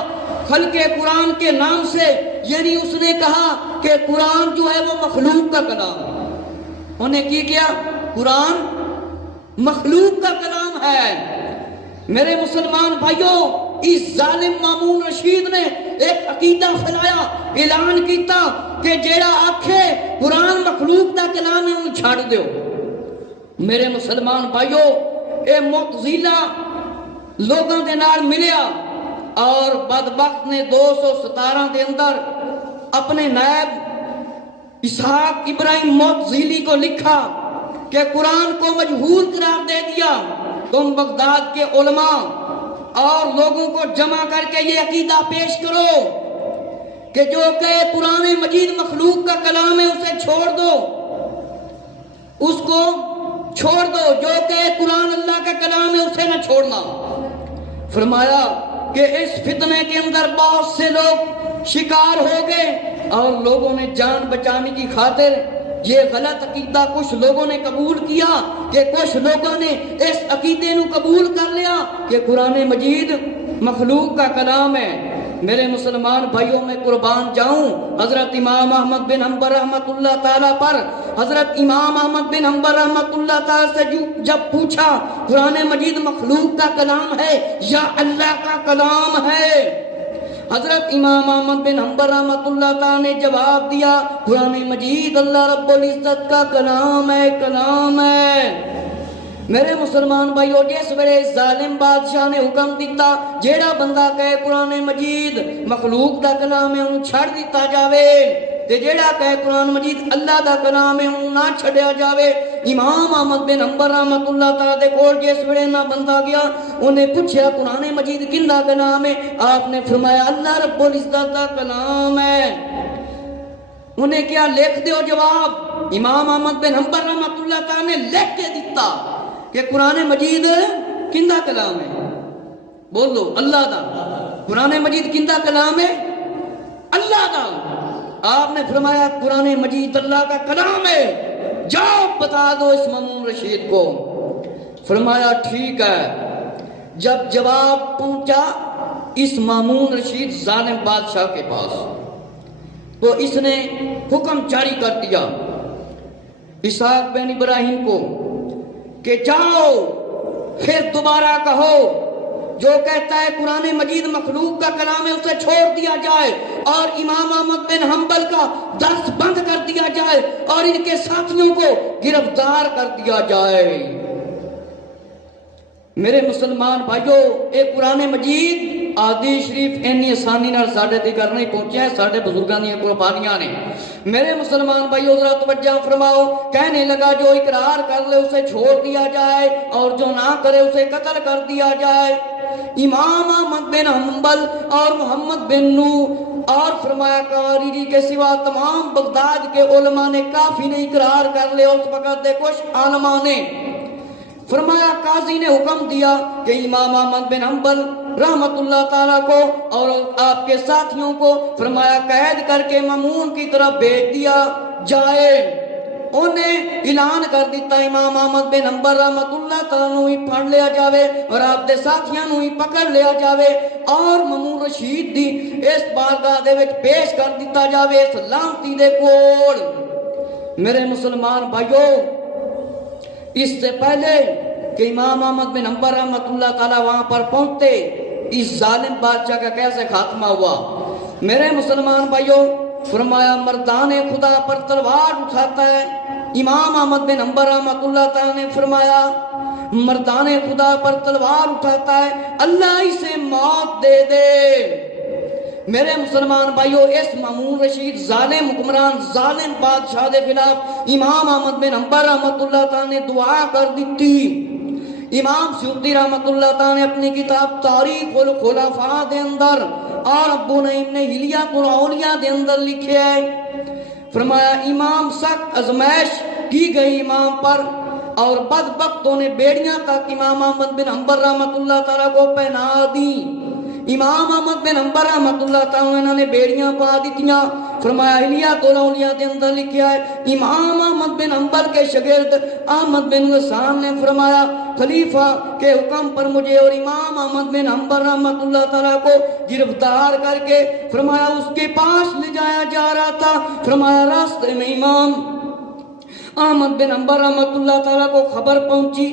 خلق قرآن کے نام سے، یعنی اس نے کہا کہ قرآن جو ہے وہ مخلوق کا کلام ہے۔ انہیں کی کیا؟ قرآن مخلوق کا کلام ہے۔ میرے مسلمان بھائیوں، اس ظالم مامون رشید نے ایک عقیدہ پھیلایا، اعلان کیتا کہ جیڑا آکھے قرآن مخلوق کا کلام ہے انہوں چھاڑ دیو۔ میرے مسلمان بھائیوں، اے معتزلہ لوگاں دے نال ملیا اور بدبخت نے 217 دے اندر اپنے نائب اسحاق ابراہیم معتزلی کو لکھا کہ قرآن کو مجہول قرار دے دیا، تم بغداد کے علماء اور لوگوں کو جمع کر کے یہ عقیدہ پیش کرو کہ جو کہ قرآن مجید مخلوق کا کلام ہے اسے چھوڑ دو، اس کو چھوڑ دو، جو کہ قرآن اللہ کا کلام ہے اسے نہ چھوڑنا۔ فرمایا کہ اس فتنے کے اندر بہت سے لوگ شکار ہو گئے اور لوگوں نے جان بچانے کی خاطر یہ غلط عقیدہ کچھ لوگوں نے قبول کیا کہ کچھ لوگوں نے اس عقیدے نو قبول کر لیا کہ قرآن مجید مخلوق کا کلام ہے۔ میرے مسلمان بھائیوں، میں قربان جاؤں، حضرت امام احمد بن حنبل رحمت اللہ تعالیٰ پر، حضرت امام احمد بن حنبل رحمت اللہ تعالیٰ سے جب پوچھا قرآن مجید مخلوق کا کلام ہے یا اللہ کا کلام ہے، حضرت امام احمد بن حنبل رحمت اللہ تعالیٰ نے جواب دیا قرآن مجید اللہ رب العزت کا کلام ہے، کلام ہے۔ میرے مسلمان بھائیو، جس ویلے ظالم بادشاہ نے حکم دیتا جیڑا بندہ کہے قرآن مجید مخلوق دا کلام ہے انہوں چھڑ دیتا جاوے، تے جیڑا کہے قرآن مجید اللہ دا کلام ہے انہوں نہ چھڑیا جاوے، امام احمد بن حنبل رحمت اللہ تعالیٰ دے کول جس ویلے نہ بندہ گیا، انہیں پوچھا قرآن مجید کندہ کلام ہے؟ آپ نے فرمایا اللہ رب العزت دا کلام ہے۔ انہیں کیا لکھ دیو جواب؟ امام احمد بن حنبل رحمت اللہ تعالیٰ نے لکھ کے دیتا کہ قرآن مجید کندہ کلام ہے؟ بولو اللہ دا۔ قرآن مجید کندہ کلام ہے؟ اللہ دا۔ آپ نے فرمایا قرآن مجید اللہ کا کلام ہے، جاؤ بتا دو اس مامون رشید کو۔ فرمایا ٹھیک ہے۔ جب جواب پہنچا اس مامون رشید ظالم بادشاہ کے پاس تو اس نے حکم جاری کر دیا اسحاق بن ابراہیم کو کہ جاؤ پھر دوبارہ کہو جو کہتا ہے قرآن مجید مخلوق کا کلام ہے اسے چھوڑ دیا جائے اور امام احمد بن حنبل کا درس بند کر دیا جائے اور ان کے ساتھیوں کو گرفتار کر دیا جائے۔ میرے مسلمان بھائیوں، ایک قرآن مجید آدی شریف اینی آسانی نال ساڈے تیکر نہیں پہنچیا ہے، ساڈے بزرگاں دیاں قربانیاں نے۔ میرے مسلمان بھائیو ذرا توجہ فرماؤ، کہنے لگا جو اقرار کر لے اسے چھوڑ دیا جائے اور جو نہ کرے اسے قتل کر دیا جائے۔ امام احمد بن حنبل اور محمد بن نوح اور فرمایا قواری کے سوا تمام بغداد کے علماء نے کافی نے اقرار کر لے، اس وقت دے کچھ علماء نے فرمایا قاضی نے حکم دیا کہ امام احمد بن حنبل رحمت اللہ تعالیٰ کو اور آپ کے ساتھیوں کو فرمایا قید کر کے مامون کی طرف بھیج دیا جائے۔ انہیں اعلان کر دیتا امام احمد بن حنبل رحمت اللہ تعالیٰ نو ہی پھڑ لیا جاوے اور آپ دے ساتھیاں نو ہی پکڑ لیا جاوے اور مامون رشید دی اس بارگاہ دے وچ پیش کر دیتا جاوے اس لعنتی دے کول۔ میرے مسلمان بھائیو، اس سے پہلے کہ امام احمد بن حنبل رحمت اللہ تعالیٰ وہاں پر پہنچتے، اس ظالم بادشاہ کا کیسے خاتمہ ہوا؟ میرے مسلمان بھائیو، فرمایا مردان خدا پر تلوار اٹھاتا ہے۔ امام احمد بن حنبل رحمت اللہ تعالیٰ نے فرمایا مردان خدا پر تلوار اٹھاتا ہے، اللہ اسے موت دے دے۔ میرے مسلمان بھائیو، اس مامون رشید ظالم حکمران ظالم بادشاہ دے خلاف امام احمد بن حنبل رحمت اللہ تعالیٰ نے دعا کر دیتی۔ امام سیوطی رحمت اللہ تعالیٰ نے اپنی کتاب تاریخ الخلفاء دے اندر اور ابو نعیم نے حلیۃ الاولیاء دے اندر لکھے ہے، فرمایا امام سخت ازمائش کی گئی امام پر اور بدبختوں نے بیڑیاں تک امام احمد بن حنبل رحمت اللہ تعالیٰ کو پہنا دی۔ امام احمد بن حنبل رحمت اللہ تعالیٰ انہوں نے بیڑیاں پا دیتیاں۔ فرمایا حلیۃ الاولیاء دے اندر لکھیا ہے امام احمد بن حنبل کے شاگرد احمد بن حسان نے فرمایا خلیفہ کے حکم پر مجھے اور امام احمد بن حنبل رحمت اللہ تعالیٰ کو گرفتار کر کے فرمایا اس کے پاس لے جایا جا رہا تھا۔ فرمایا راستے میں امام احمد بن حنبل رحمت اللہ تعالیٰ کو خبر پہنچی،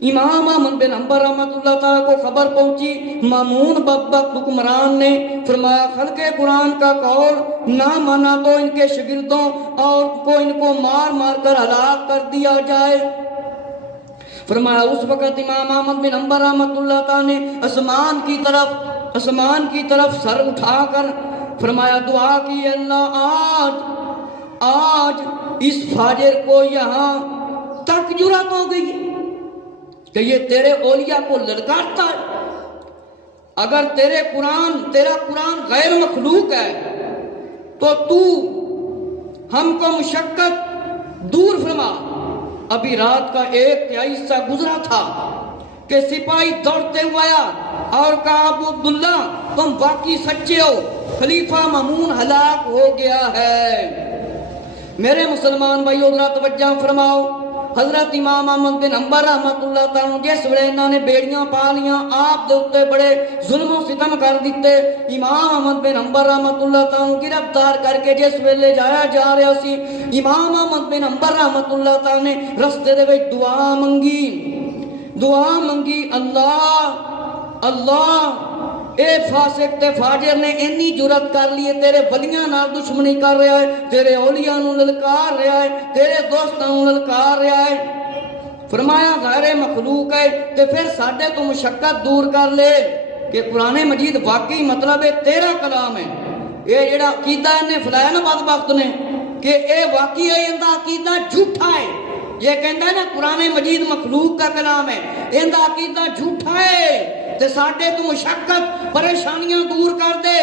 امام احمد بن حنبل رحمت اللہ تعالیٰ کو خبر پہنچی مامون بدبخت حکمران نے فرمایا خلق قرآن کا قول نہ مانا تو ان کے شاگردوں اور کو ان کو مار مار کر ہلاک کر دیا جائے۔ فرمایا اس وقت امام احمد بن حنبل رحمت اللہ تعالیٰ نے آسمان کی طرف سر اٹھا کر فرمایا دعا کی، اللہ آج اس فاجر کو یہاں تک جرات ہو گئی کہ یہ تیرے اولیاء کو للکارتا ہے۔ اگر تیرا قرآن غیر مخلوق ہے تو ہم کو مشقت دور فرما۔ ابھی رات کا 1/3 حصہ گزرا تھا کہ سپاہی دوڑتے ہوئے آیا اور کہا ابو عبداللہ تم واقعی سچے ہو، خلیفہ مامون ہلاک ہو گیا ہے۔ میرے مسلمان بھائیو ذرا توجہ فرماؤ، حضرت امام احمد بن حنبل رحمت اللہ تعالیٰ جس ویلے انہوں نے بیڑیاں پا لیاں آپ دے اوتے بڑے ظلم و ستم کر دیتے۔ امام احمد بن حنبل رحمت اللہ تعالیٰ گرفتار کر کے جس ویلے جایا جا رہا سی، امام احمد بن حنبل رحمت اللہ تعالیٰ نے رستے دے وچ دعا منگی، اللہ اے فاسق تے فاجر نے انی جرت کر لیے تیرے ولیاں نال دشمنی کر رہا ہے، تیرے اولیاء نو للکار رہا ہے، تیرے دوستاں نو للکار رہا ہے۔ فرمایا غیر مخلوق ہے تے پھر ساڈے تو مشقت دور کر لے کہ قرآن مجید واقعی مطلب ہے تیرا کلام ہے۔ یہ جڑا عقیدہ نے فلایا نا بدبخت نے کہ اے واقعی ہے، اندا عقیدہ جھوٹا ہے۔ یہ کہندا ہے نا قرآن مجید مخلوق کا کلام ہے، اندا عقیدہ جھوٹا ہے تے ساڈے تو مشقت پریشانیاں دور کر دے۔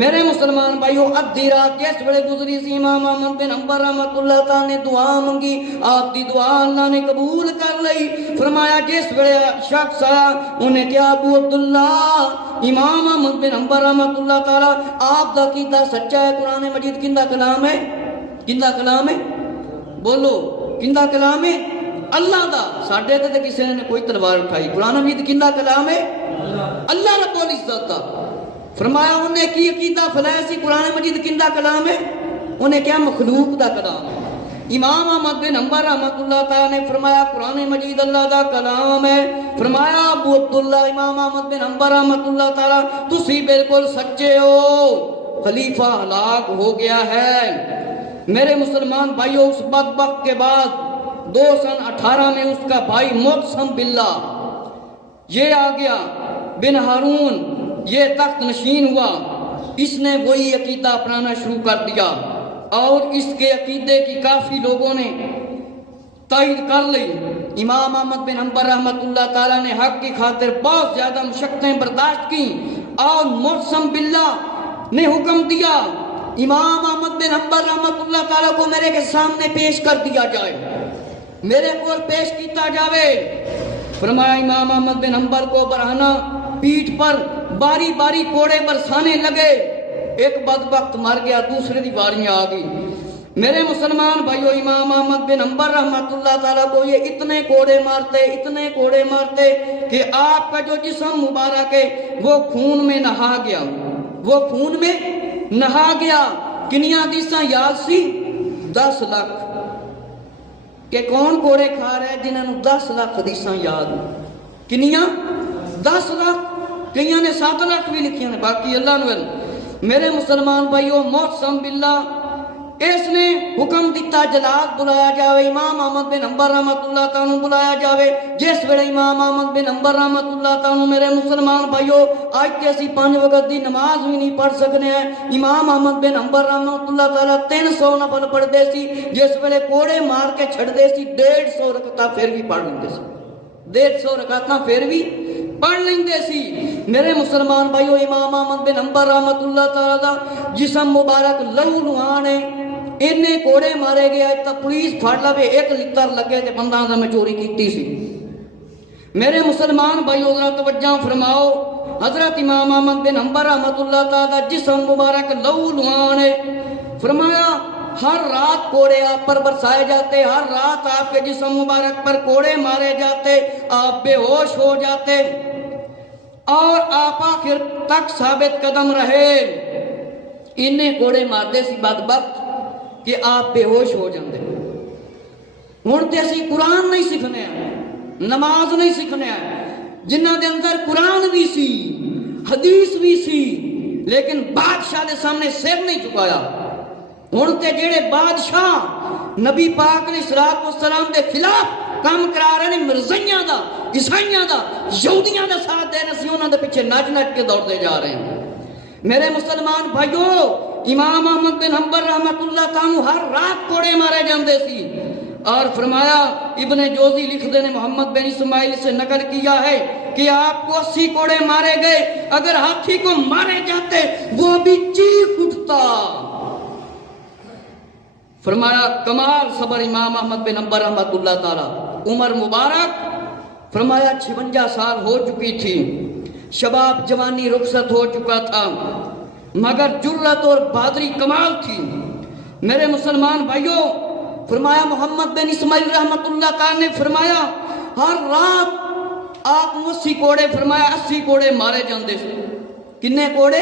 میرے مسلمان بھائیو ادھی رات جس ویلے گزری سی امام احمد بن حنبل رحمت اللہ تعالیٰ نے دعا منگی، آپ دی دعا اللہ نے قبول کر لئی۔ فرمایا جس ویلے شخص آیا انہیں کہا ابو عبداللہ امام احمد بن حنبل رحمت اللہ تعالیٰ آپ دا عقیدہ سچا ہے، قرآن مجید کیندا کلام ہے؟ کیندا کلام ہے؟ بولو کیندا کلام ہے؟ اللہ دا۔ ساڈے تے کسی نے کوئی تلوار اٹھائی، قرآن مجید کیندا کلام ہے؟ اللہ رب العزت دا۔ فرمایا انہیں کی عقیدہ فلایا سی قرآن مجید کیندا کلام ہے؟ انہیں کیا مخلوق دا کلام ہے۔ امام احمد بن حنبل رحمت اللہ تعالیٰ نے فرمایا قرآن مجید اللہ دا کلام ہے۔ فرمایا ابو عبداللہ امام احمد بن حنبل رحمت اللہ تعالیٰ تسی بالکل سچے ہو، خلیفہ ہلاک ہو گیا ہے۔ میرے مسلمان بھائیو اس بدبخت کے بعد 2018 میں اس کا بھائی معتصم باللہ یہ آ گیا بن ہارون، یہ تخت نشین ہوا، اس نے وہی عقیدہ اپنانا شروع کر دیا اور اس کے عقیدے کی کافی لوگوں نے تائید کر لی۔ امام احمد بن حنبل رحمۃ اللہ تعالیٰ نے حق کی خاطر بہت زیادہ مشقتیں برداشت کی اور معتصم باللہ نے حکم دیا امام احمد بن حنبل رحمۃ اللہ تعالیٰ کو میرے کے سامنے پیش کر دیا جائے، میرے کو پیش کیتا جاوے۔ فرمایا امام احمد بن حنبل کو برہنہ پیٹھ پر باری باری کوڑے برسانے لگے، ایک بدبخت مر گیا، دوسرے دی باریاں آ گئی۔ میرے مسلمان بھائیو، امام احمد بن حنبل رحمۃ اللہ تعالیٰ کو یہ اتنے کوڑے مارتے کہ آپ کا جو جسم مبارک ہے وہ خون میں نہا گیا، کنیاں حدیثاں یاد سی 10 لاکھ کہ کون کوڑے کھا رہے جنہوں 10 لاکھ حدیثاں یاد، کنیاں 10 لاکھ، کئیاں نے 7 لاکھ بھی لکھیاں نے، باقی اللہ نے علم۔ میرے مسلمان بھائیو، معتصم باللہ اس نے حکم دیتا جلاد بلایا جاوے، امام احمد بن حنبل رحمۃ اللہ تعالیٰ بلایا جاوے۔ جس ویلے امام احمد بن حنبل رحمۃ اللہ تعالیٰ، میرے مسلمان بھائیو آج تے اسی 5 وقت دی نماز بھی نہیں پڑھ سکنے ہیں، امام احمد بن حنبل رحمۃ اللہ تعالیٰ 300 نفل پڑھ دے سی، جس ویلے کوڑے مار کے چھڑ دے سی 150 رکعتاں پھر بھی پڑھ لیندے سی، 150 رکعتاں پھر بھی پڑھ لیندے سی۔ میرے مسلمان بھائیو، امام احمد بن حنبل رحمۃ اللہ تعالیٰ دا جسم مبارک لہو لہان ہے، انہیں کوڑے مارے گیا تا پولیس پھڑ لوے، ایک لتر لگے تے بندہ دا میں چوری کیتی سی۔ میرے مسلمان بھائیو ذرا توجہ فرماؤ، حضرت امام احمد بن حنبل رحمۃ اللہ تعالیٰ دا جسم مبارک لہو لہان ہے، فرمایا ہر رات کوڑے آپ پر برسائے جاتے، ہر رات آپ کے جسم مبارک پر کوڑے مارے جاتے، آپ بے ہوش ہو جاتے اور آپ آخر تک ثابت قدم رہے۔ انہیں کوڑے ماردے سی بدبخت کہ آپ بے ہوش ہو جاندے۔ ہن تے اسی قرآن نہیں سیکھنے ہیں، نماز نہیں سیکھنے ہیں، جنہ دے اندر قرآن بھی سی، حدیث بھی سی، لیکن بادشاہ دے سامنے سر نہیں چکایا۔ ہن تے جڑے بادشاہ نبی پاک علیہ الصلوۃ والسلام دے خلاف کام کرا رہے ہیں، مرزائیاں دا، عیسائیاں دا، یہودیاں دا ساتھ دے رہے، انہاں دے پیچھے نچ نچ کے دوڑتے جا رہے ہیں۔ میرے مسلمان بھائیو، امام احمد بن حنبل رحمۃ اللہ تعالیٰ ہر رات کوڑے مارے جاندے سی، اور فرمایا ابن جوزی لکھتے نے محمد بن اسماعیل سے نقل کیا ہے کہ آپ کو 80 کوڑے مارے گئے، اگر ہاتھی کو مارے جاتے وہ بھی چیخ اٹھتا۔ فرمایا کمال صبر امام احمد بن حنبل رحمۃ اللہ تعالیٰ، عمر مبارک فرمایا 56 سال ہو چکی تھی، شباب جوانی رخصت ہو چکا تھا، مگر جرت اور بہادری کمال تھی۔ میرے مسلمان بھائیوں، فرمایا محمد بن اسماعیل رحمۃ اللہ تعالیٰ نے فرمایا ہر رات آپ 80 کوڑے، فرمایا 80 کوڑے مارے جاندے سے۔ کنے کوڑے؟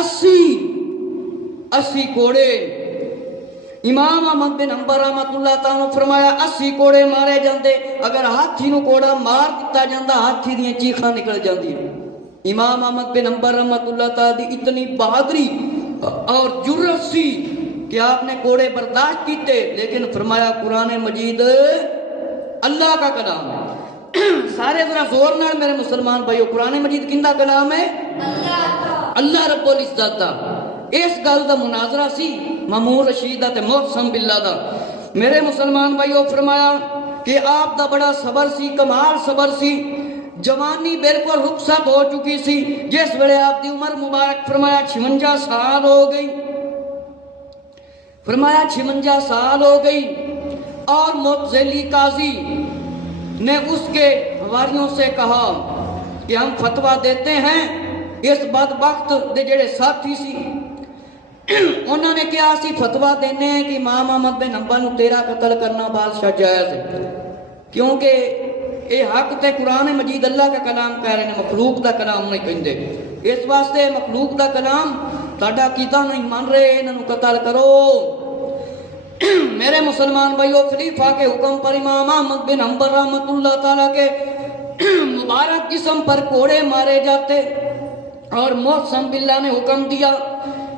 80 کوڑے۔ امام احمد بن حنبل رحمۃ اللہ تعالیٰ نے فرمایا 80 کوڑے مارے جاندے، اگر ہاتھی نو کوڑا مار دتا جاندہ ہاتھی دیاں چیخاں نکل جاندی۔ امام احمد بن حنبل رحمۃ اللہ تعالیٰ دی اتنی بہادری اور جرت سی کہ آپ نے کوڑے برداشت کیتے، لیکن فرمایا قرآن مجید اللہ کا کلام ہے۔ سارے ذرا زور نال میرے مسلمان بھائیو، قرآن مجید کندہ کلام ہے؟ اللہ رب العزت دا۔ اس گل دا مناظرہ سی مامون رشید تے معتصم باللہ دا۔ میرے مسلمان بھائیو، فرمایا کہ آپ دا بڑا صبر سی، کمال صبر سی، جوانی بالکل رخصت ہو چکی سی، جس ویلے آپ دی عمر مبارک فرمایا 56 سال ہو گئی، فرمایا 56 سال ہو گئی، اور معتزلی قاضی نے اس کے حواریوں سے کہا کہ ہم فتویٰ دیتے ہیں، اس بدبخت دے جڑے ساتھی سی انہوں نے کیا سی فتویٰ دینے ہیں کہ امام احمد بن حنبل نو تیرا قتل کرنا بادشاہ جائز ہے، کیونکہ اے حق تے قرآن مجید اللہ کا کلام کہہ رہے ہیں، مخلوق دا کلام نہیں کہندے، اس واسطے مخلوق دا کلام تہاڈا عقیدہ نہیں مان رہے، انہاں نو قتل کرو۔ میرے مسلمان بھائیو، خلیفہ کے حکم پر امام احمد بن حنبل رحمۃ اللہ تعالیٰ کے مبارک جسم پر کوڑے مارے جاتے، اور معتصم باللہ نے حکم دیا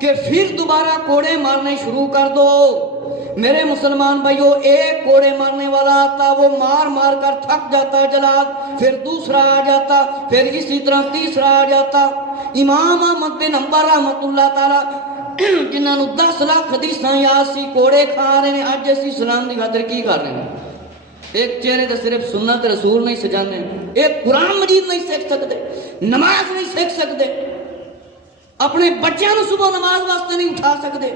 کہ پھر دوبارہ کوڑے مارنے شروع کر دو۔ میرے مسلمان بھائیوں، ایک کوڑے مارنے والا آتا، وہ مار مار کر تھک جاتا جلاد، پھر دوسرا آ جاتا، پھر اسی طرح تیسرا آ جاتا۔ امام احمد بن حنبل رحمۃ اللہ تعالی جنہاں نو 10 لاکھ حدیثاں یاد سی، کوڑے کھا رہے ہیں، اج اسی اسلام دی خاطر کی کر رہے ہیں؟ ایک چہرے تے صرف سنت رسول نہیں سجانے، ایک قرآن مجید نہیں سیکھ سکتے، نماز نہیں سیکھ سکتے، اپنے بچیاں نو صبح نماز واسطے نہیں اٹھا سکتے،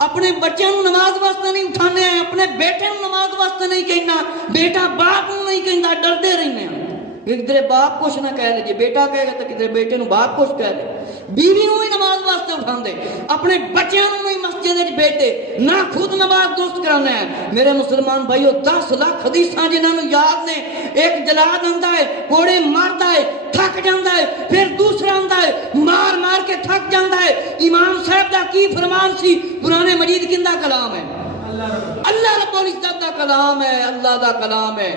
اپنے بچیاں نو نماز واسطے نہیں اٹھانے ہیں، اپنے بیٹے نو نماز واسطے نہیں کہنا، بیٹا باپ نو نہیں کہنا، ڈردے رہنے ہیں کہ کدھر باپ کچھ نہ کہہ لے، جی بیٹا کہے گا تو کدھر بیٹے نو باپ کچھ کہہ لے۔ بیوی نو ہی نماز واسطے اٹھان دے، اپنے بچیاں نو نہیں مسجد وچ بیٹھے، نہ خود نماز درست کرانا ہے۔ میرے مسلمان بھائیو، 10 لاکھ حدیثاں جنہاں نو یاد نے، ایک جلاد آندا ہے، کوڑے ماردا ہے، تھک جاندا ہے، پھر دوسرا آندا ہے، مار مار کے تھک جاندا ہے۔ امام صاحب دا کی فرمان سی؟ قرآن مجید کندا کلام ہے؟ اللہ رب العزت دا کلام ہے، اللہ دا کلام ہے۔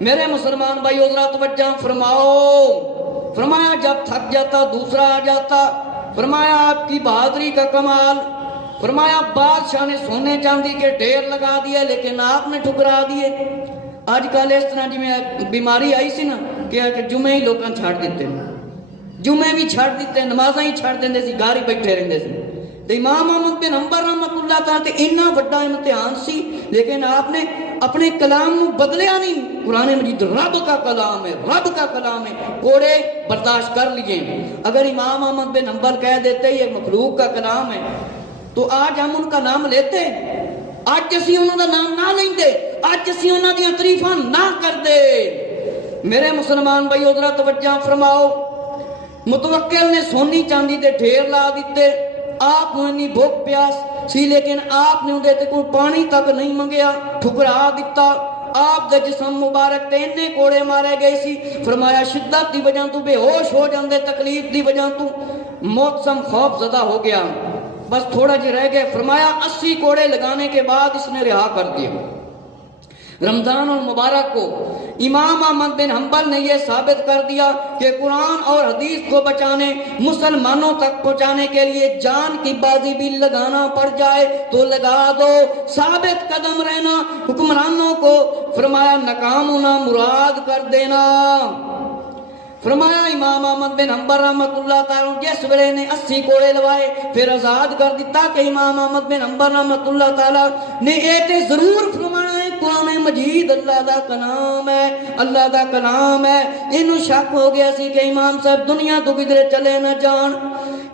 میرے مسلمان بھائیو ذرا توجہ فرماؤ، فرمایا جب تھک جاتا دوسرا آ جاتا، فرمایا آپ کی بہادری کا کمال، فرمایا بادشاہ نے سونے چاندی کے ڈھیر لگا دیے لیکن آپ نے ٹھکرا دیے۔ آج کل اس طرح جی میں بیماری آئی سی نا کہ جمعے ہی لوگاں چھاڑ دیتے ہیں، جمعے بھی چھاڑ دیتے ہیں، نمازاں ہی چھاڑ دیندے سی، گھر ہی بیٹھے رہندے سی۔ تو امام احمد بن حنبل رحمۃ اللہ تعالیٰ تے اتنا بڑا امتحان سی، لیکن آپ نے اپنے کلام نو بدلیا نہیں۔ قرآن مجید رب کا کلام ہے، رب کا کلام ہے، کوڑے برداشت کر لیے۔ اگر امام احمد بن حنبل کہہ دیتے یہ مخلوق کا کلام ہے تو آج ہم ان کا نام لیتے، آج اسی انہوں دا نام نہ لیندے، آج اسی انہوں دیاں تعریفاں نہ کردے۔ میرے مسلمان بھائیو ذرا توجہ فرماؤ، متوکل نے سونی چاندی دے ڈھیر لا دیتے، آپ کو انی بھوک پیاس سی لیکن آپ نے اندے تے کوئی پانی تک نہیں منگیا، ٹھکرا دیتا۔ آپ دے جسم مبارک تے انے کوڑے مارے گئے سی، فرمایا شدت دی وجہ تو بے ہوش ہو جاندے، تکلیف دی وجہ تو موسم خوف زدہ ہو گیا، بس تھوڑا جی رہ گئے۔ فرمایا 80 کوڑے لگانے کے بعد اس نے رہا کر دیا۔ رمضان المبارک کو امام احمد بن حنبل نے یہ ثابت کر دیا کہ قرآن اور حدیث کو بچانے، مسلمانوں تک پہنچانے کے لیے جان کی بازی بھی لگانا پڑ جائے تو لگا دو، ثابت قدم رہنا، حکمرانوں کو فرمایا ناکام ہونا مراد کر دینا۔ فرمایا امام احمد بن حنبل رحمۃ اللہ تعالیٰ جس ویلے نے 80 کوڑے لوائے پھر آزاد کر دیتا کہ امام احمد بن حنبل رحمۃ اللہ تعالیٰ نے ایک ضرور فرمایا ہے قرآن مجید اللہ دا کلام ہے، اللہ دا کلام ہے۔ انہوں شک ہو گیا سی کہ امام صاحب دنیا تو کدھر چلے نہ جان۔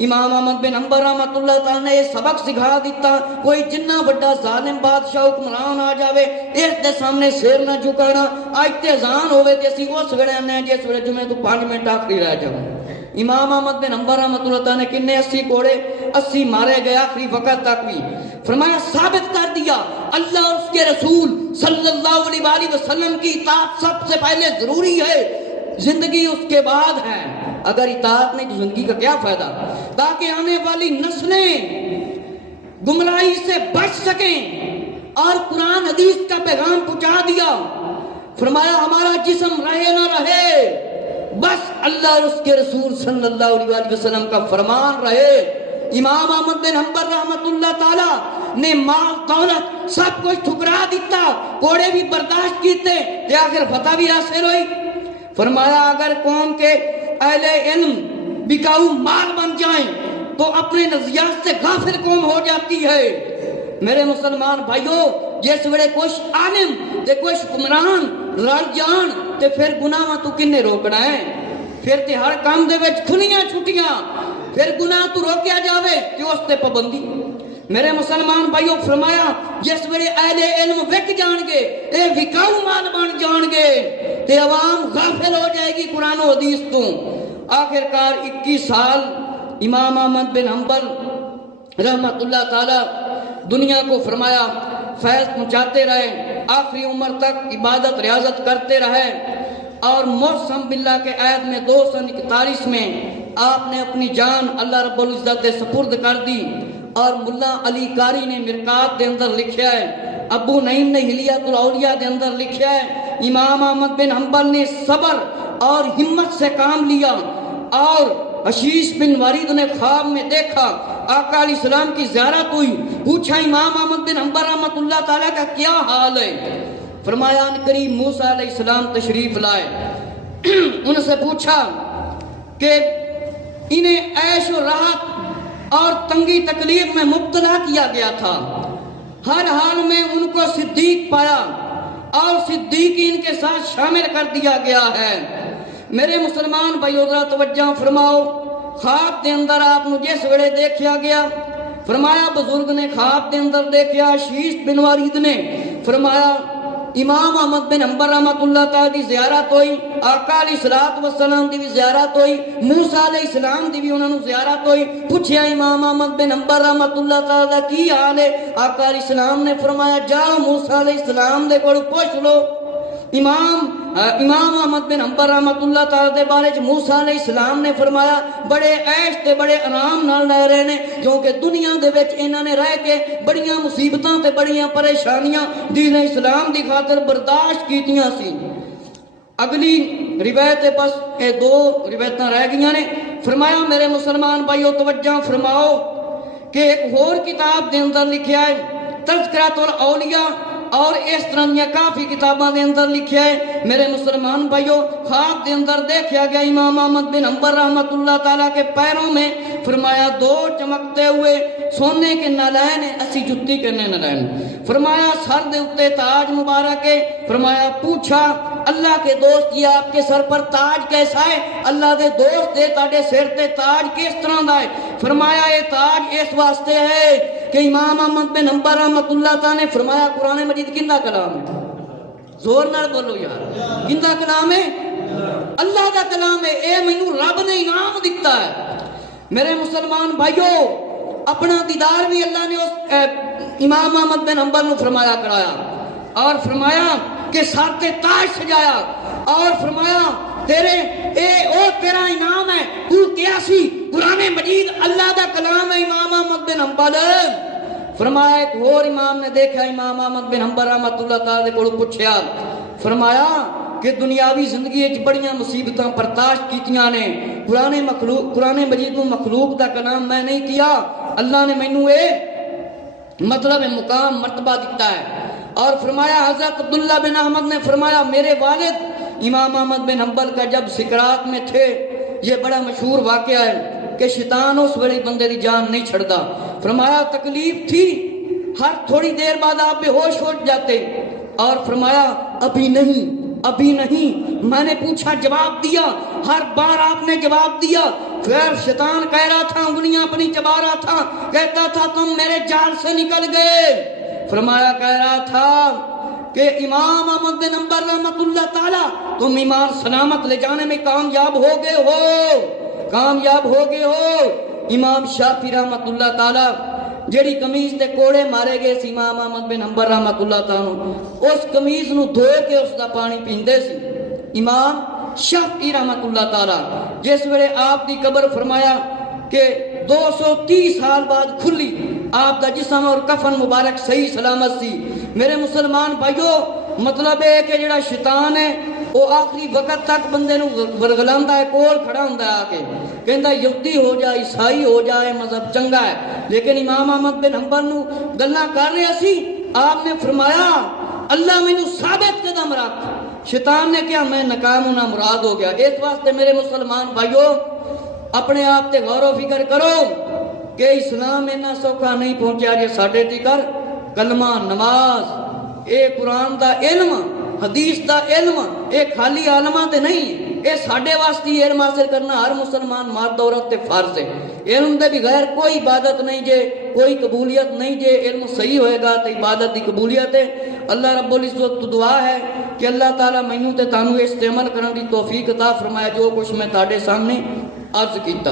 امام احمد بن حنبل رحمۃ اللہ تعالیٰ نے یہ سبق سکھا دیتا، کوئی جنہ بڑا ظالم بادشاہ حکمران آ جاوے اس دے سامنے سر نہ جھکانا، اجتزان ہوئے تے اسی اس ویلے آنے جس ویلے جمعے تو 5 منٹ آخری رہ جاؤ۔ امام احمد بن حنبل رحمۃ اللہ تعالیٰ نے کنے 80 کوڑے 80 مارے گئے آخری وقت تک بھی۔ فرمایا ثابت کر دیا اللہ اور اس کے رسول صلی اللہ علیہ وآلہ وسلم کی اطاعت سب سے پہلے ضروری ہے، زندگی اس کے بعد ہے۔ اگر اطاعت نہیں تو زندگی کا کیا فائدہ؟ تاکہ آنے والی نسلیں گمراہی سے بچ سکیں، اور قرآن حدیث کا پیغام پہنچا دیا۔ فرمایا ہمارا جسم رہے نہ رہے، بس اللہ اور اس کے رسول صلی اللہ علیہ وسلم کا فرمان رہے۔ امام احمد بن حنبل رحمۃ اللہ تعالی نے مال دولت سب کچھ ٹھکرا دیتا، کوڑے بھی برداشت کیتے تے آخر فتح بھی حاصل ہوئی۔ فرمایا اگر قوم کے اہل علم بکاؤ مال بن جائیں تو اپنے نظریات سے غافل قوم ہو جاتی ہے۔ میرے مسلمان بھائیو، جس ویلے کچھ عالم تے کچھ حکمران رل جان تے پھر گناہ تو کنے روکنا ہے؟ پھر تے ہر کام دے وچ کھلیاں چھٹیاں، پھر گناہ تو روکیا جاوے تے اس تے پابندی۔ میرے مسلمان بھائیو فرمایا جس ویلے اہل علم وک جان گے، اے وکاؤ مال بن جان گے تے عوام غافل ہو جائے گی قرآن و حدیث تو۔ آخرکار 21 سال امام احمد بن حنبل رحمت اللہ تعالی دنیا کو فرمایا فیض پہنچاتے رہے، آخری عمر تک عبادت ریاضت کرتے رہے، اور موسم باللہ کے عہد میں 241 میں آپ نے اپنی جان اللہ رب العزت دے سپرد کر دی۔ اور ملا علی قاری نے مرقات دے اندر لکھیا ہے، ابو نعیم نے حلیۃ الاولیاء دے اندر لکھیا ہے، امام احمد بن حنبل نے صبر اور ہمت سے کام لیا اور عشیش بن ولید نے خواب میں دیکھا آقا علیہ السلام کی زیارت ہوئی. پوچھا امام احمد بن حنبل رحمۃ اللہ تعالیٰ کا کیا حال ہے؟ فرمایا ان قریب موسیٰ علیہ السلام تشریف لائے. ان سے پوچھا کہ انہیں عیش و راحت اور تنگی تکلیف میں مبتلا کیا گیا تھا، ہر حال میں ان کو صدیق پایا اور صدیقین کے ساتھ شامل کر دیا گیا ہے. میرے مسلمان بھائیو ذرا توجہ فرماؤ. خواب دے اندر آپ نو جس ویلے دیکھیا گیا، فرمایا بزرگ نے خواب دے اندر دیکھیا عشیش بن ولید نے. فرمایا امام احمد بن حنبل رحمۃ اللہ تعالیٰ دی زیارت ہوئی، آقا علیہ الصلوۃ والسلام دی بھی زیارت ہوئی، موسیٰ علیہ السلام دی بھی انہوں نے زیارت ہوئی. پوچھیا امام احمد بن حنبل رحمۃ اللہ تعالیٰ کی حال ہے؟ آقا علیہ السلام نے فرمایا جاؤ موسیٰ علیہ السلام دے کول پوچھ لو. امام احمد بن حنبل رحمۃ اللہ تعالیٰ دے بارے چ موسیٰ علیہ السلام نے فرمایا بڑے عیش تے بڑے آرام نال رہ رہے نے، کیونکہ دنیا دے وچ انہاں نے رہ کے بڑیاں مصیبتاں تے بڑیاں پریشانیاں دین اسلام دی خاطر برداشت کیتیاں سی. اگلی روایت بس اے دو روایتاں رہ گئیاں نے. فرمایا میرے مسلمان بھائیو توجہ فرماؤ کہ ایک اور کتاب دے اندر لکھیا ہے تذکرۃ الاولیاء، اور اس طرح دیا کافی کتاباں دے اندر لکھیا ہے. میرے مسلمان بھائیو خواب دے اندر دیکھیا گیا امام احمد بن حنبل رحمۃ اللہ تعالیٰ کے پیروں میں فرمایا دو چمکتے ہوئے سونے کے نالین، اسی جتی کرنے نالین. فرمایا سر دے اتے تاج مبارک ہے. فرمایا پوچھا اللہ کے دوست یہ آپ کے سر پر تاج کیسا ہے؟ اللہ دے دوست دے تاڑے سر تے تاج کس طرح دا ہے؟ فرمایا یہ تاج اس واسطے ہے کہ امام احمد بن حنبل رحمۃ اللہ تعالیٰ نے فرمایا قرآن مجید کندہ کلام ہے؟ زور نال بولو یار، کندہ کلام ہے؟ اللہ کا کلام ہے. اے مینوں رب نے انعام دیتا ہے. میرے مسلمان بھائیو اپنا دیدار بھی اللہ نے اس امام احمد بن حنبل نے فرمایا کرایا، اور فرمایا کہ سر تے تاج سجایا، اور فرمایا تیرے تیرا انعام ہے، تو کیا سی؟ قرآن مجید اللہ دا کلام ہے امام احمد بن حنبل. فرمایا ایک اور امام نے دیکھا امام احمد بن حنبل رحمۃ اللہ تعالیٰ کو پوچھا، فرمایا کہ دنیاوی زندگی بڑیاں مصیبتاں برداشت کیتیاں نے، قرآن مجید مخلوق دا کلام میں نہیں کیا، اللہ نے مینوں اے مطلب مقام مرتبہ دیتا ہے. اور فرمایا حضرت عبداللہ بن احمد نے فرمایا میرے والد امام احمد بن حنبل کا جب سکرات میں تھے، یہ بڑا مشہور واقعہ ہے کہ شیطان اس ویلے بندے دی جان نہیں چھڑتا. فرمایا تکلیف تھی، ہر تھوڑی دیر بعد آپ بے ہوش ہو جاتے، اور فرمایا ابھی نہیں. میں نے پوچھا جواب دیا، ہر بار آپ نے جواب دیا. پھر شیطان کہہ رہا تھا، انگلیاں اپنی چبا رہا تھا، کہتا تھا تم میرے جال سے نکل گئے. فرمایا کہہ رہا تھا کہ امام احمد بن حنبل رحمۃ اللہ تعالی تم ایمان سلامت لے جانے میں کامیاب ہو گئے ہو. امام شافعی رحمۃ اللہ تعالی جیڑی قمیض تے کوڑے مارے گئے سی امام احمد بن حنبل رحمۃ اللہ تعالی اس قمیض نو دھو کے اس دا پانی پیندے سی. امام شافعی رحمۃ اللہ تعالی جس ویلے آپ دی قبر فرمایا کہ 230 سال بعد کھلی، آپ دا جسم اور کفن مبارک صحیح سلامت سی. میرے مسلمان بھائیو مطلب ہے کہ جڑا شیطان ہے وہ آخری وقت تک بندے نو ورگلاندا ہے، کول کھڑا ہوندا ہے، آ کے کہندا یہودی ہو جا، عیسائی ہو جائے، مذہب چنگا ہے. لیکن امام احمد بن حنبل نو گلاں کر رہے سی، آپ نے فرمایا اللہ مینوں ثابت قدم رکھ. شیطان نے کہا میں ناکام ہونا مراد ہو گیا. اس واسطے میرے مسلمان بھائیو اپنے آپ تے غور و فکر کرو کہ اسلام اتنا سوکھا نہیں پہنچا جے ساڈے تیکر کلمہ، نماز، اے قرآن دا علم، حدیث دا علم اے خالی عالماں تے نہیں، اے ساڈے واسطے علم حاصل کرنا ہر مسلمان مرد عورت تے فرض ہے. علم دے بغیر کوئی عبادت نہیں جے، کوئی قبولیت نہیں جے. علم صحیح ہوئے گا تو عبادت دی قبولیت ہے. اللہ رب العزت تو دعا ہے کہ اللہ تعالیٰ مینوں تے تانوں اس عمل کرن دی توفیق عطا فرمائے جو کچھ میں تہاڈے سامنے عرض کیتا.